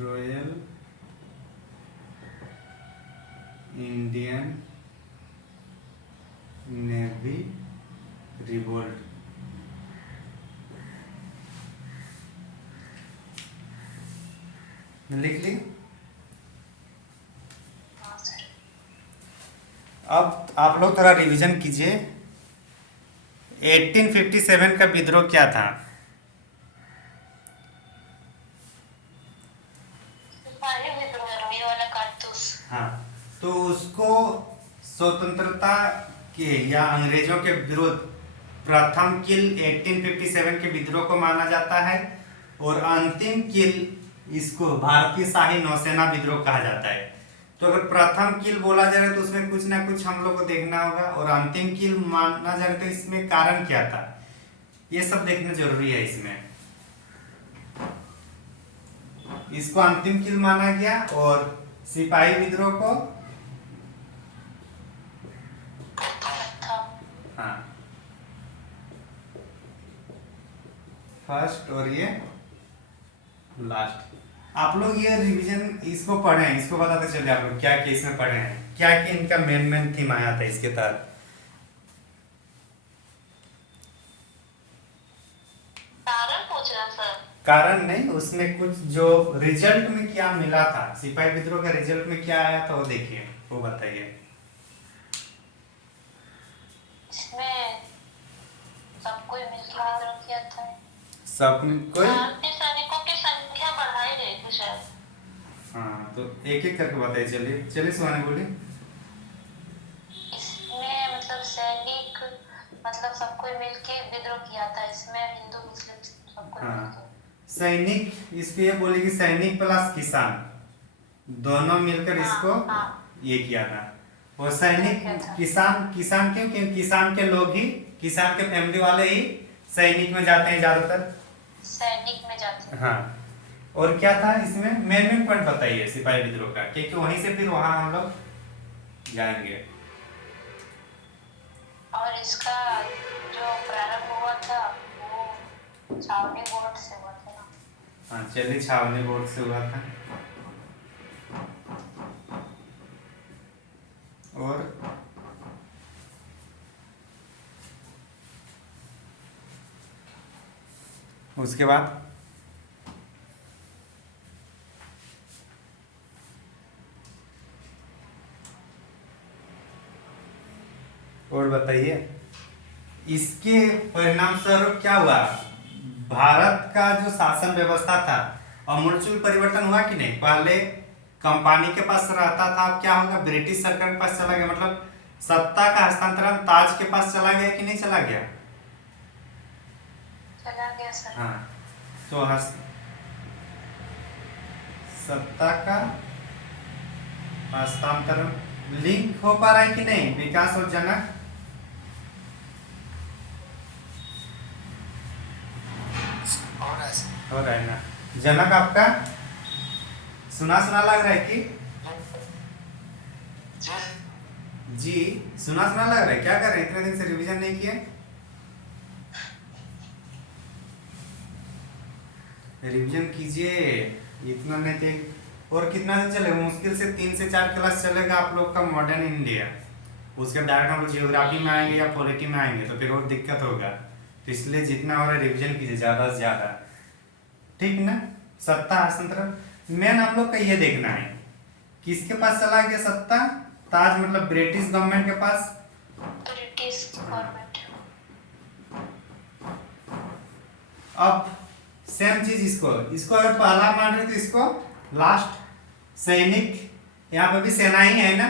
Royal Indian navy revolt. लिख ली? अब आप लोग थोड़ा रिवीजन कीजिए। 1857 का विद्रोह क्या था? हाँ, तो उसको स्वतंत्रता के या अंग्रेजों के विरुद्ध प्रथम किल 1857 के विद्रोह को माना जाता है, और अंतिम किल इसको भारतीय शाही नौसेना विद्रोह कहा जाता है। तो अगर प्रथम किल बोला जा रहा है तो उसमें कुछ ना कुछ हम लोग को देखना होगा, और अंतिम किल माना जा रहा है तो इसमें कारण क्या था, ये सब देखना जरूरी है। इसमें इसको अंतिम किल माना गया, और सिपाही विद्रोह को हाँ, फर्स्ट और ये लास्ट। आप लोग ये रिवीजन इसको पढ़े हैं, इसको बताते चले आप लोग क्या क्या इसमें पढ़े हैं, क्या क्या इनका मेन थीम आया था इसके तहत। कारण पूछ रहा सर। कारण नहीं, उसमें कुछ जो रिजल्ट में क्या मिला था, सिपाही विद्रोह का रिजल्ट में क्या आया था वो देखिए, वो बताइए। इसमें सब कोई मिलकर विद्रोह किया था। सब कोई, भारतीय सैनिकों की संख्या बढ़ाई गई थी शायद। हाँ तो एक एक करके बताइए, चलिए चलिए सुहानी बोलिए। इसमें मतलब सैनिक मतलब सब कोई मिलके विद्रोह किया था। इसमें हिंदू मुस्लिम सब कोई हाँ, मिलके। सैनिक, इसको ये बोले कि सैनिक प्लस किसान दोनों मिलकर इसको ये किया था। और सैनिक किसान, किसान क्यों, क्योंकि किसान के लोग ही, किसान के फैमिली वाले ही सैनिक में जाते हैं ज्यादातर, सैनिक में जाते हैं। हाँ। और क्या था इसमें मेन पॉइंट बताइए सिपाही विद्रोह का, क्योंकि वहीं से फिर वहां हम लोग जाएंगे। और इसका जो प्रारंभ हुआ था वो छावनी बोर्ड से हुआ था ना। हाँ चलिए, छावनी बोर्ड से हुआ था। और उसके बाद और बताइए, इसके परिणाम स्वरूप क्या हुआ, भारत का जो शासन व्यवस्था था अमूलचूल परिवर्तन हुआ कि नहीं। पहले कंपनी के पास रहता था, अब क्या होगा, ब्रिटिश सरकार के पास चला गया, मतलब सत्ता का हस्तांतरण ताज के पास चला गया कि नहीं चला गया। चला गया सर। हाँ तो सत्ता का हस्तांतरण लिंक हो पा रहा है कि नहीं, विकास और जनक। हो रहा है ना। जनक आपका सुना सुना लग रहा है कि जी, सुना सुना लग रहा है। क्या कर रहे हैं, इतने दिन से रिवीजन नहीं किए। रिवीजन कीजिए, इतना नहीं थे। और कितना दिन चलेगा, मुश्किल से 3 से 4 क्लास चलेगा आप लोग का मॉडर्न इंडिया। उसके डायरेक्ट हम लोग जियोग्राफी में आएंगे या पॉलिटी में आएंगे तो फिर और दिक्कत होगा। तो इसलिए जितना हो रहा है रिवीजन कीजिए ज़्यादा से ज़्यादा, ठीक ना। सत्ता हस्तांतरण मेन हम लोग का ये देखना है, किसके पास चला गया सत्ता, ताज मतलब ब्रिटिश गवर्नमेंट के पास। British government. अब सेम चीज इसको अगर पहला मान रहे तो इसको लास्ट। सैनिक, यहाँ पे भी सेना ही है ना।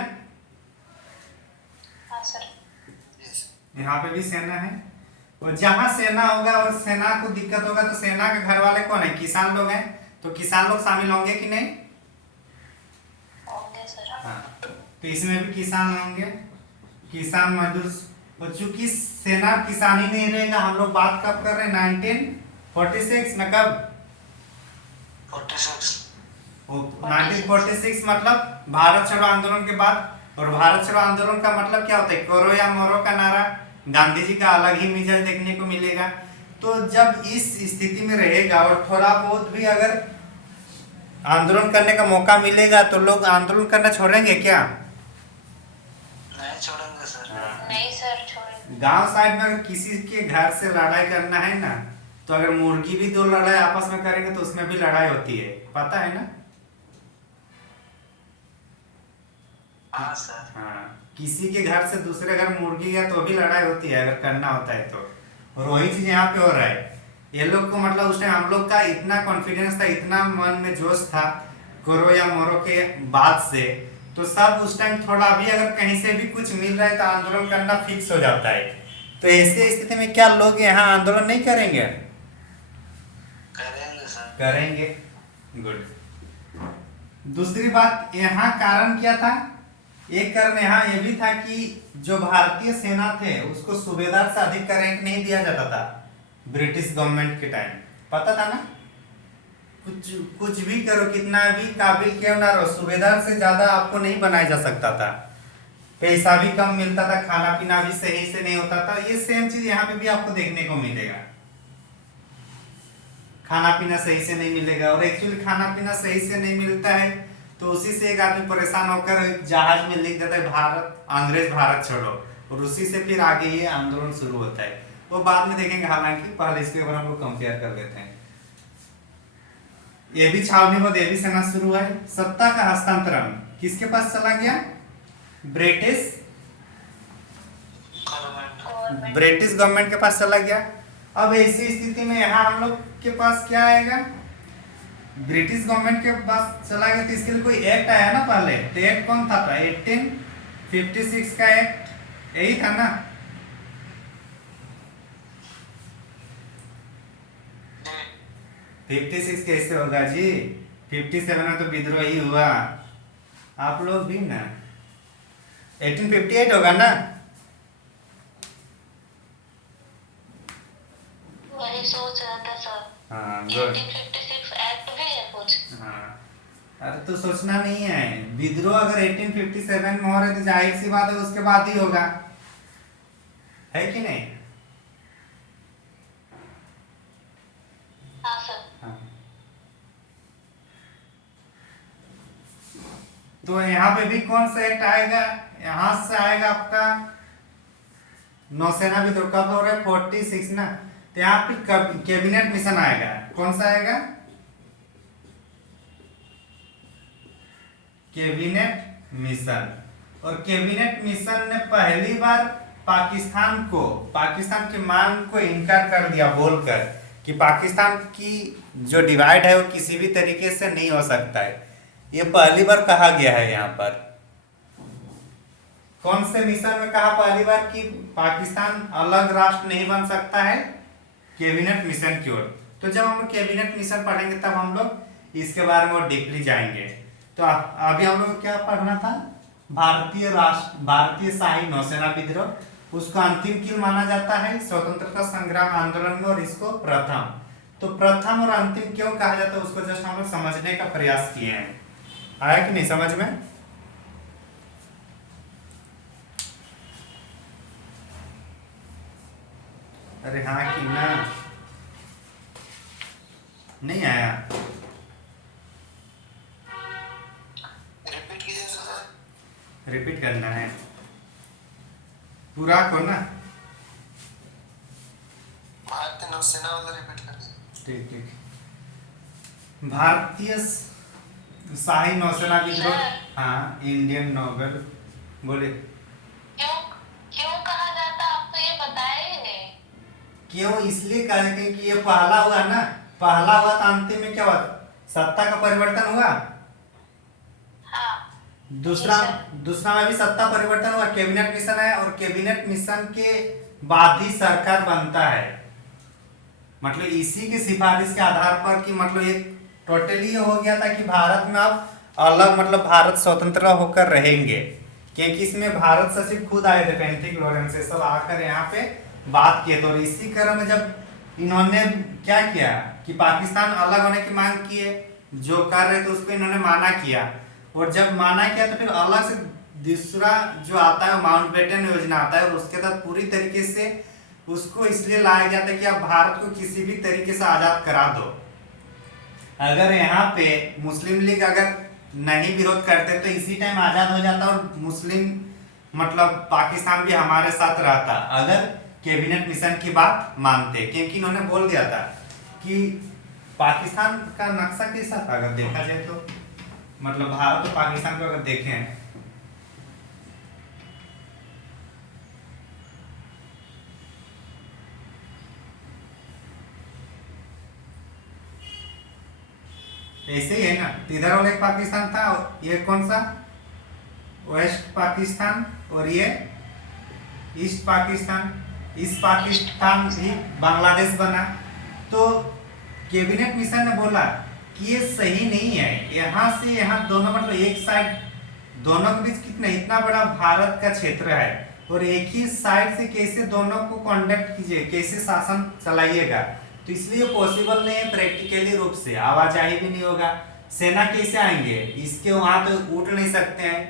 हाँ सर। यहाँ पे भी सेना है। और जहां सेना होगा और सेना को दिक्कत होगा तो सेना के घर वाले कौन है, किसान लोग हैं। तो किसान लोग शामिल होंगे कि नहीं। होंगे सर। हाँ तो इसमें भी किसान होंगे, किसान मजदूर। और चूंकि सेना किसान ही नहीं रहेगा, हम लोग बात कब कर रहे हैं 1946 में, कब 1946 मतलब भारत छोड़ो आंदोलन के बाद। और भारत छोड़ो आंदोलन का मतलब क्या होता है, करो या मरो का नारा, गांधी जी का अलग ही मिजाज देखने को मिलेगा। तो जब इस स्थिति में रहेगा और थोड़ा बहुत भी अगर आंदोलन करने का मौका मिलेगा तो लोग आंदोलन करना छोड़ेंगे क्या। नहीं छोड़ेंगे सर। नहीं सर छोड़ेंगे। गांव साइड में अगर किसी के घर से लड़ाई करना है ना, तो अगर मुर्गी भी 2 लड़ाई आपस में करेंगे तो उसमें भी लड़ाई होती है, पता है ना। हाँ सर। हाँ, किसी के घर से दूसरे घर मुर्गी गया तो भी लड़ाई होती है अगर करना होता है तो। और वही चीज यहाँ पे हो रहा है। ये लोग को मतलब उस टाइम हम लोग का इतना कॉन्फिडेंस था, इतना मन में जोश था करो या मरो के बाद से, तो सब उस टाइम थोड़ा भी अगर कहीं से भी कुछ मिल रहा है तो आंदोलन करना फिक्स हो जाता है। तो ऐसी स्थिति में क्या लोग यहाँ आंदोलन नहीं करेंगे। करेंगे सर। करेंगे, गुड। दूसरी बात, यहाँ कारण क्या था, एक कारण यहाँ ये भी था कि जो भारतीय सेना थे उसको सूबेदार से अधिक का रैंक नहीं दिया जाता था ब्रिटिश गवर्नमेंट के टाइम, पता था ना। कुछ भी करो, कितना भी काबिल क्यों ना रहो, सूबेदार से ज्यादा आपको नहीं बनाया जा सकता था। पैसा भी कम मिलता था, खाना पीना भी सही से नहीं होता था। ये सेम चीज यहाँ पे भी आपको देखने को मिलेगा, खाना पीना सही से नहीं मिलेगा। और एक्चुअली खाना पीना सही से नहीं मिलता है तो उसी से एक आदमी परेशान होकर एक जहाज में लिख देता है भारत अंग्रेज भारत छोड़ो, और उसी से फिर आगे ये आंदोलन शुरू होता है। वो बाद में देखेंगे, हालांकि पहले इसके ऊपर हम लोग कंपेयर कर लेते हैं। ये भी छावनीबद्ध, ये भी सेना शुरू है। सत्ता का हस्तांतरण किसके पास चला गया? ब्रिटिश गवर्नमेंट के पास चला गया। अब ऐसी स्थिति में यहाँ हम लोग के पास क्या आएगा? ब्रिटिश गवर्नमेंट के पास चला गया तो इसके लिए कोई एक्ट आया ना पहले। तो एक्ट कौन था? 1856 का एक्ट, यही था ना? जी 56 कैसे होगा जी? 57 में तो विद्रोह ही हुआ। आप लोग भी ना 1858 होगा ना? वही सोच रहा था सर। हाँ गुड। 1856 एक्ट भी है कुछ? हाँ, अरे तो सोचना नहीं है। विद्रोह अगर 1857 में हो रहा है तो जाहिर सी बात है उसके बाद ही होगा, है कि नहीं? हाँ सर। हाँ। तो यहाँ पे भी कौन सा एक्ट आएगा? यहाँ से आएगा आपका नौसेना विद्रोह। कब हो रहा है? 46 ना। तो यहाँ पे कैबिनेट मिशन आएगा। कौन सा आएगा? Cabinet mission. और कैबिनेट मिशन ने पहली बार पाकिस्तान की मांग को इनकार कर दिया, बोलकर कि पाकिस्तान की जो डिवाइड है वो किसी भी तरीके से नहीं हो सकता है। ये पहली बार कहा गया है यहाँ पर। कौन से मिशन में कहा पहली बार कि पाकिस्तान अलग राष्ट्र नहीं बन सकता है? कैबिनेट मिशन की ओर। तो जब हम लोग कैबिनेट मिशन पढ़ेंगे तब हम लोग इसके बारे में और डीपली जाएंगे। तो अभी हम लोग क्या पढ़ना था? भारतीय शाही नौसेना विद्रोह। उसको अंतिम किल माना जाता है स्वतंत्रता संग्राम आंदोलन में, और इसको प्रथम। तो प्रथम और अंतिम क्यों कहा जाता है उसको जस्ट हम लोग समझने का प्रयास किए हैं। आया कि नहीं समझ में? अरे हाँ कि ना? नहीं आया? रिपीट कीजिए सर। रिपीट करना है पूरा को ना? भारतीय नौसेना वाला रिपीट कर दीजिए। ठीक ठीक। भारतीय शाही नौसेना विद्रोह। हाँ, इंडियन नोबल। बोले क्यों क्यों कहा जाता, आप तो ये बताए ही नहीं। क्यों? इसलिए कहा क्योंकि ये पहला हुआ ना। पहला हुआ तो अंतिम में क्या हुआ? सत्ता का परिवर्तन हुआ। हाँ दूसरा में भी सत्ता परिवर्तन हुआ, कैबिनेट मिशन है, और कैबिनेट मिशन के बाद ही सरकार बनता है। मतलब इसी की सिफारिश के आधार पर कि मतलब एक टोटली हो गया था कि भारत में अब अलग मतलब भारत स्वतंत्र होकर रहेंगे। क्योंकि इसमें भारत सचिव खुद आए थे, पेंथिक लॉरेंस से सब आकर यहाँ पे बात किए। तो इसी क्रम में जब इन्होंने क्या किया कि पाकिस्तान अलग होने की मांग की है, जो कर रहे थे उसको इन्होंने माना किया। और जब माना किया तो फिर अलग से दूसरा जो आता है माउंटबेटन योजना आता है, और उसके तहत पूरी तरीके से उसको इसलिए लाया गया था कि आप भारत को किसी भी तरीके से आजाद करा दो। अगर यहाँ पे मुस्लिम लीग अगर नहीं विरोध करते तो इसी टाइम आजाद हो जाता, और मुस्लिम मतलब पाकिस्तान भी हमारे साथ रहता अगर कैबिनेट मिशन की बात मानते। क्योंकि इन्होंने बोल दिया था कि पाकिस्तान का नक्शा कैसा था अगर देखा जाए तो, मतलब भारत और पाकिस्तान को अगर देखें ऐसे ही है ना। इधर वाला एक पाकिस्तान था, ये कौन सा? वेस्ट पाकिस्तान, और ये ईस्ट पाकिस्तान। ईस्ट पाकिस्तान भी बांग्लादेश बना। तो कैबिनेट मिशन ने बोला कि ये सही नहीं है, यहाँ से यहाँ दोनों मतलब एक साइड दोनों के बीच कितना इतना बड़ा भारत का क्षेत्र है, और एक ही साइड से कैसे दोनों को कॉन्डक्ट कीजिए, कैसे शासन चलाइएगा। तो इसलिए पॉसिबल नहीं है प्रैक्टिकली रूप से, आवाजाही भी नहीं होगा, सेना कैसे आएंगे, इसके वहां तो उठ नहीं सकते हैं।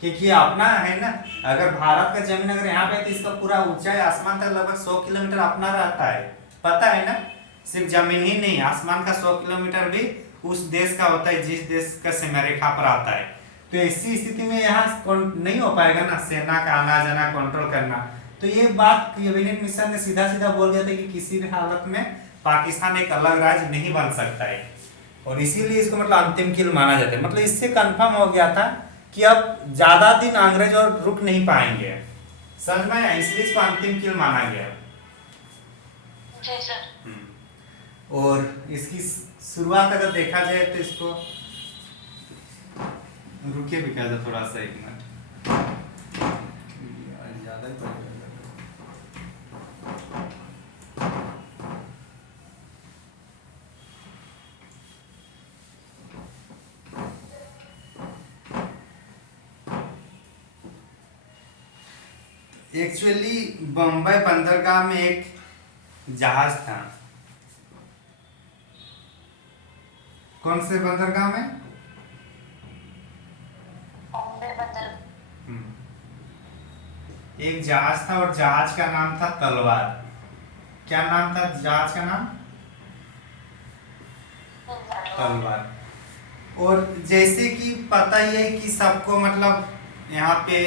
क्योंकि अपना है ना, अगर भारत का जमीन अगर यहाँ पे है तो इसका पूरा ऊंचाई आसमान तक लगभग 100 किलोमीटर अपना रहता है, पता है ना। सिर्फ जमीन ही नहीं, आसमान का 100 किलोमीटर भी उस देश का होता है जिस देश का सीमा रेखा पर आता है। तो ऐसी स्थिति में यहाँ नहीं हो पाएगा ना सेना का आना जाना कंट्रोल करना। तो ये बात कैबिनेट मिशन ने सीधा सीधा बोल दिया था कि किसी भी हालत में पाकिस्तान एक अलग राज्य नहीं बन सकता है, और इसीलिए इसको मतलब अंतिम किल माना जाता है। मतलब इससे कंफर्म हो गया था कि अब ज्यादा दिन अंग्रेज और रुक नहीं पाएंगे, समझ में, इसलिए इसको अंतिम किल माना गया। जी सर। और इसकी शुरुआत अगर देखा जाए तो इसको रुके भी क्या था थोड़ा सा, 1 मिनट ज्यादा ही पड़ एक्चुअली बम्बई बंदरगाह में एक जहाज था। कौन से बंदरगाह में? बॉम्बे बंदर। एक जहाज था और जहाज का नाम था तलवार। क्या नाम था जहाज का नाम? तलवार। और जैसे कि पता ही है कि सबको मतलब यहाँ पे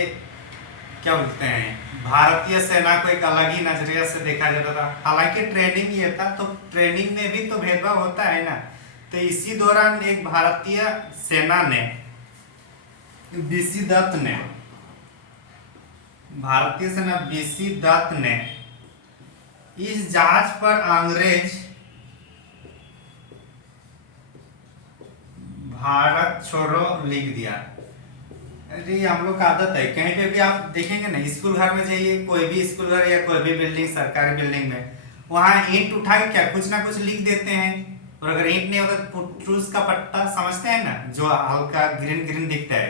क्या बोलते हैं, भारतीय सेना को एक अलग ही नजरिया से देखा जाता था। हालांकि ट्रेनिंग ये था, तो ट्रेनिंग में भी तो भेदभाव होता है ना। तो इसी दौरान एक भारतीय सेना ने, बीसी दत्त ने, भारतीय सेना बीसी दत्त ने इस जहाज पर अंग्रेज भारत छोड़ो लिख दिया। अरे हम लोग का आदत है, कहीं पे भी आप देखेंगे ना, स्कूल घर में जाइए, कोई भी स्कूल घर या कोई भी बिल्डिंग, सरकारी बिल्डिंग में, वहां ईंट उठा के क्या कुछ ना कुछ लिख देते हैं। और अगर ईंट नहीं होता तो पुट्रूस का पट्टा समझते हैं ना, जो हल्का ग्रीन ग्रीन दिखता है,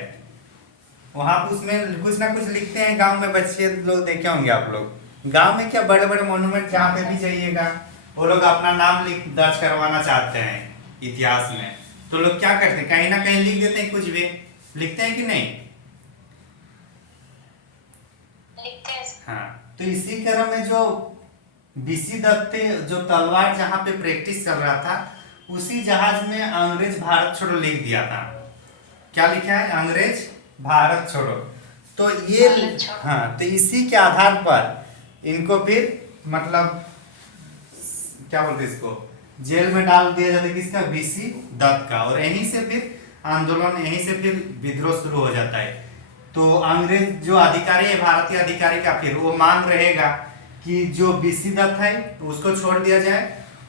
वहां उसमें कुछ ना कुछ लिखते हैं। गांव में बच्चे लोग देखे होंगे आप लोग, गांव में क्या बड़े बड़े मोन्यूमेंट जहाँ पे भी जाइएगा, वो लोग अपना नाम लिख दर्ज करवाना चाहते हैं इतिहास में, तो लोग क्या करते हैं, कहीं ना कहीं लिख देते हैं, कुछ भी लिखते हैं कि नहीं। हाँ, तो इसी क्रम में जो बीसी दत्त थे, जो तलवार जहाँ पे प्रैक्टिस चल रहा था, उसी जहाज में अंग्रेज भारत छोड़ो लिख दिया था। क्या लिखा है? अंग्रेज भारत छोड़ो। तो ये हाँ, तो इसी के आधार पर इनको फिर मतलब क्या बोलते इसको, जेल में डाल दिया जाता है, किसका? बीसी दत्त का। और यहीं से फिर आंदोलन, यहीं से फिर विद्रोह शुरू हो जाता है। तो अंग्रेज जो अधिकारी है, भारतीय अधिकारी का, फिर वो मांग रहेगा कि जो बीसी दत्त है उसको छोड़ दिया जाए,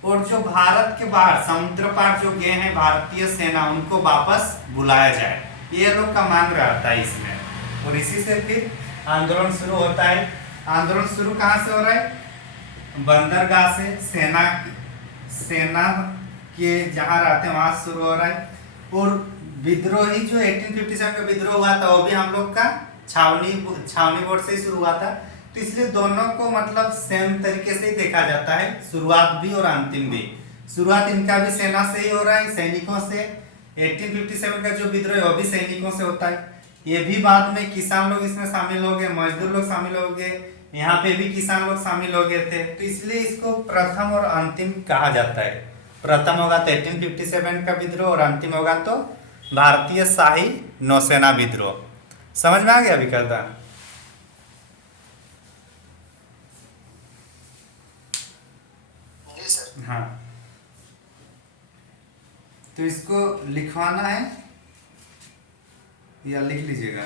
और जो भारत के बाहर समुद्र पार जो गए हैं भारतीय सेना, उनको वापस बुलाया जाए। ये लोग का मांग रहता है इसमें। और इसी से फिर आंदोलन शुरू होता है। आंदोलन शुरू कहाँ से हो रहा है? बंदरगाह से, सेना के जहाँ रहते हैं वहां शुरू हो रहा है। और विद्रोही जो 1857 का विद्रोह हुआ था, वो भी हम लोग का छावनी बोर्ड से ही शुरू हुआ था। तो इसलिए दोनों को मतलब सेम तरीके से ही देखा जाता है, शुरुआत भी और अंतिम भी। शुरुआत इनका भी सेना से ही हो रहा है, सैनिकों से। 1857 का जो विद्रोह है वो भी सैनिकों से होता है। ये भी बाद में किसान लोग इसमें शामिल हो गए, मजदूर लोग शामिल हो गए, यहाँ पे भी किसान लोग शामिल हो गए थे। तो इसलिए इसको प्रथम और अंतिम कहा जाता है। प्रथम होगा तो 1857 का विद्रोह, और अंतिम होगा तो भारतीय शाही नौसेना विद्रोह। समझ में आ गया विकल्प? हाँ, तो इसको लिखवाना है या लिख लीजिएगा?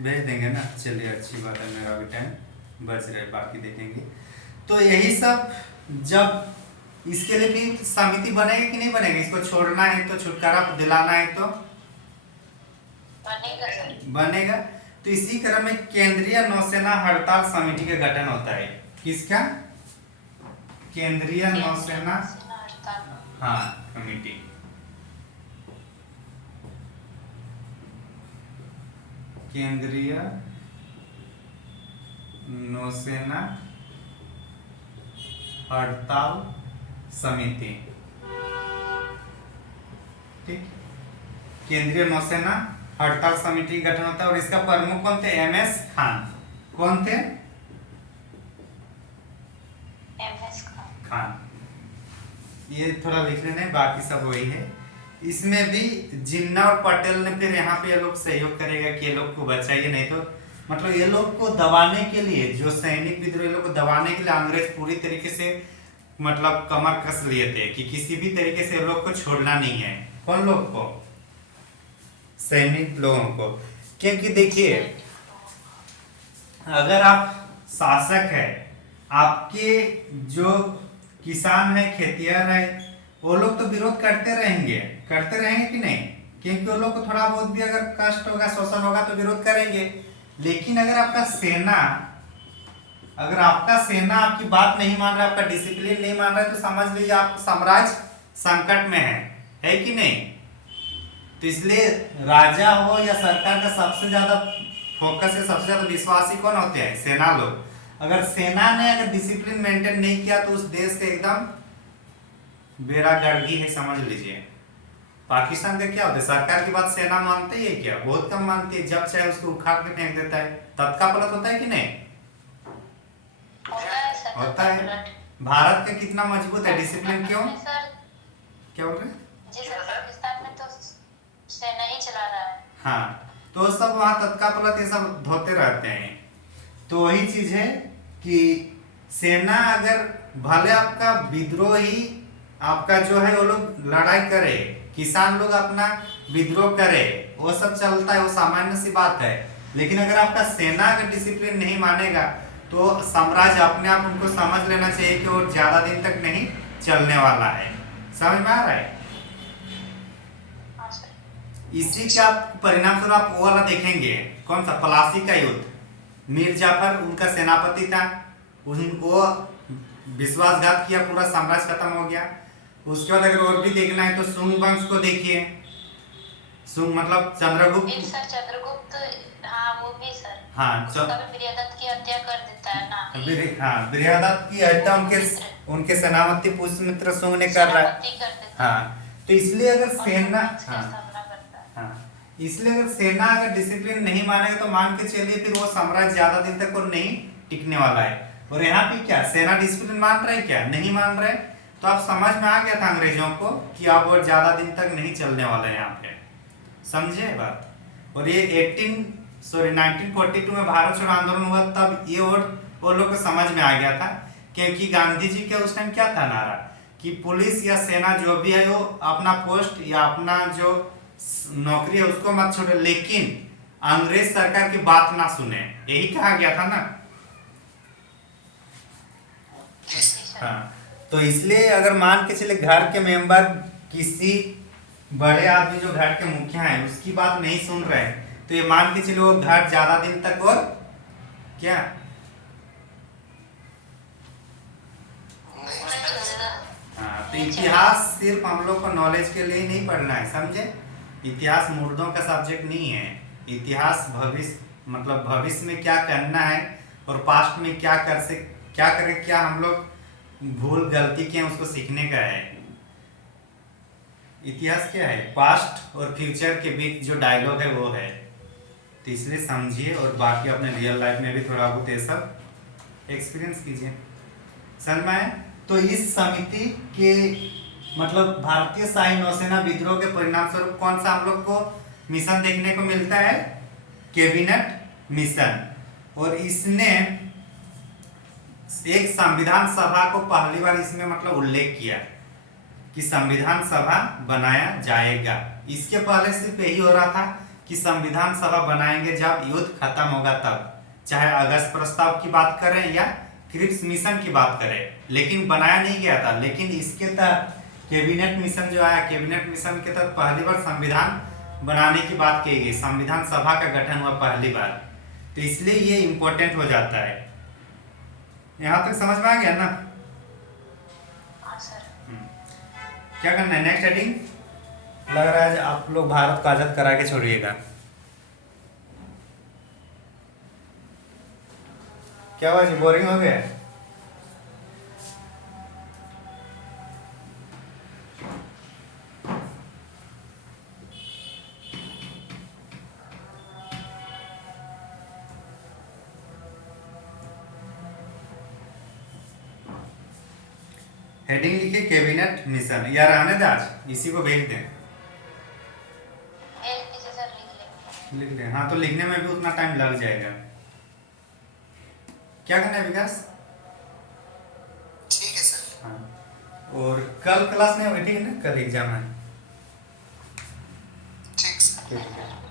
भेज देंगे ना, चलिए अच्छी बात है, मेरा भी टाइम बच रहा है, बाकी देखेंगे। तो यही सब, जब इसके लिए भी समिति बनेगी कि नहीं बनेगी, इसको छोड़ना है तो, छुटकारा दिलाना है तो बनेगा। तो इसी क्रम में केंद्रीय नौसेना हड़ताल समिति का गठन होता है। किसका? केंद्रीय नौसेना, हाँ, कमिटी। केंद्रीय नौसेना हड़ताल समिति, ठीक। केंद्रीय नौसेना हड़ताल समिति का गठन होता है और इसका प्रमुख कौन थे? MS खान। कौन थे? MS खान। ये थोड़ा लिख लेना है, बाकी सब वही है। इसमें भी जिन्ना और पटेल ने फिर यहाँ पे ये लोग सहयोग करेगा कि ये लोग को बचाइए, नहीं तो मतलब ये लोग को दबाने के लिए, जो सैनिक विद्रोह लोग को दबाने के लिए अंग्रेज पूरी तरीके से मतलब कमर कस लिए थे कि किसी भी तरीके से ये लोग को छोड़ना नहीं है। कौन लोग को? सैनिक लोगों को। क्योंकि देखिए, अगर आप शासक है, आपके जो किसान है, खेतिहर है, वो लोग तो विरोध करते रहेंगे कि नहीं? क्योंकि वो लोग को थोड़ा बहुत भी अगर कष्ट होगा, शोषण होगा तो विरोध करेंगे। लेकिन अगर आपका सेना आपकी बात नहीं मान रहा, आपका डिसिप्लिन नहीं मान रहा है, तो समझ लीजिए आप साम्राज्य संकट में है कि नहीं? तो इसलिए राजा हो या सरकार का सबसे ज्यादा फोकस है, सबसे ज्यादा विश्वासी कौन होते हैं? सेना लोग। अगर सेना ने अगर डिसिप्लिन मेंटेन नहीं किया तो उस देश का एकदम बेड़ा गर्गी है, समझ लीजिए। पाकिस्तान का क्या होता है? सरकार की बात सेना मानती है क्या? बहुत कम मानती है। जब चाहे उसको उखाड़ के फेंक देता है। तत्कापलट होता है कि नहीं? होता है। भारत का कितना मजबूत है डिसिप्लिन? क्यों? क्या बोल रहे हैं? पाकिस्तान में तो सेना ही चला रहा है। हाँ, तो सब वहाँ तत्कापलट ये सब धोते रहते हैं। तो वही चीज है कि सेना अगर भले आपका विद्रोह ही आपका जो है वो लोग लड़ाई करे, किसान लोग अपना विद्रोह करे, वो सब चलता है, वो सामान्य सी बात है। लेकिन अगर आपका सेना अगर डिसिप्लिन नहीं मानेगा तो साम्राज्य अपने आप उनको समझ लेना चाहिए कि वो ज्यादा दिन तक नहीं चलने वाला है। समझ में आ रहा है? इसी का परिणाम स्वरूप आप वो वाला देखेंगे, कौन सा? प्लासी का युद्ध। मीर जाफर उनका सेनापति था, उनको विश्वासघात किया, पूरा साम्राज्य खत्म हो गया। उसके बाद अगर और भी देखना है तो सुंग वंश को देखिए। सुंग मतलब चंद्रगुप्त। चंद्रगुप्त, हाँ वो भी सर। हाँ, बृहदत्त की हत्या कर देता है ना। हाँ, बृहदत्त की हत्या उनके सेनापति पुष्यमित्र सुंग ने कर रहा है। हाँ, तो इसलिए अगर सेना इसलिए अगर सेना अगर डिसिप्लिन नहीं मानेगा तो मान के चलिए फिर वो साम्राज्य ज्यादा दिन तक और नहीं टिकने वाला है। और यहाँ पे क्या सेना डिसिप्लिन मान रहे? क्या नहीं मान रहे? तो आप समझ में आ गया था अंग्रेजों को कि आप और ज्यादा दिन तक नहीं चलने वाले हैं यहाँ पे। समझे बात? और ये 1942 में भारत छोड़ो आंदोलन हुआ, तब ये और वो लोग को समझ में आ गया था। क्योंकि गांधी जी के उस टाइम क्या था नारा कि पुलिस या सेना जो भी है वो अपना पोस्ट या अपना जो नौकरी है उसको मत छोड़े, लेकिन अंग्रेज सरकार की बात ना सुने, यही कहा गया था ना। हाँ, तो इसलिए अगर मान के चले घर के मेंबर किसी बड़े आदमी जो घर के मुखिया हैं उसकी बात नहीं सुन रहे हैं तो ये मान के चलो वो घर ज्यादा दिन तक और क्या हाँ, तो इतिहास सिर्फ हम लोग को नॉलेज के लिए नहीं पढ़ना है, समझे? इतिहास मुर्दों का सब्जेक्ट नहीं है। इतिहास भविष्य मतलब भविष्य में क्या करना है और पास्ट में क्या करे, क्या हम लोग भूल गलती किए उसको सीखने का है। इतिहास क्या है? पास्ट और फ्यूचर के बीच जो डायलॉग है वो है। तो इसलिए समझिए और बाकी अपने रियल लाइफ में भी थोड़ा बहुत ये सब एक्सपीरियंस कीजिए। समझ में आया? तो इस समिति के मतलब भारतीय शाही नौसेना विद्रोह के परिणाम स्वरूप कौन सा हम लोग को मिशन देखने को मिलता है? Cabinet mission. और इसने एक संविधान सभा को पहली बार इसमें मतलब उल्लेख किया कि संविधान सभा बनाया जाएगा। इसके पहले सिर्फ यही हो रहा था कि संविधान सभा बनाएंगे जब युद्ध खत्म होगा तब, चाहे अगस्त प्रस्ताव की बात करें या क्रिप्स मिशन की बात करें, लेकिन बनाया नहीं गया था। लेकिन इसके तहत कैबिनेट मिशन जो आया, कैबिनेट मिशन के तहत पहली बार संविधान बनाने की बात की गई, संविधान सभा का गठन हुआ पहली बार। तो इसलिए ये इंपॉर्टेंट हो जाता है। यहाँ तक समझ में आ गया ना? क्या करना है नेक्स्ट हेडिंग? लग रहा है आप लोग भारत को आजाद करा के छोड़िएगा। क्या हुआ जी, बोरिंग हो गया? हेडिंग लिखिए कैबिनेट मिशन, या रहने दे, आज इसी को भेज दें। भेज दीजिए सर, लिख लिख दें, हाँ तो लिखने में भी उतना टाइम लग जाएगा। क्या करना है विकास? ठीक है सर। हाँ, और कल क्लास नहीं होगी, ठीक है ना, कल एग्जाम है। ठीक सर। ठीक है।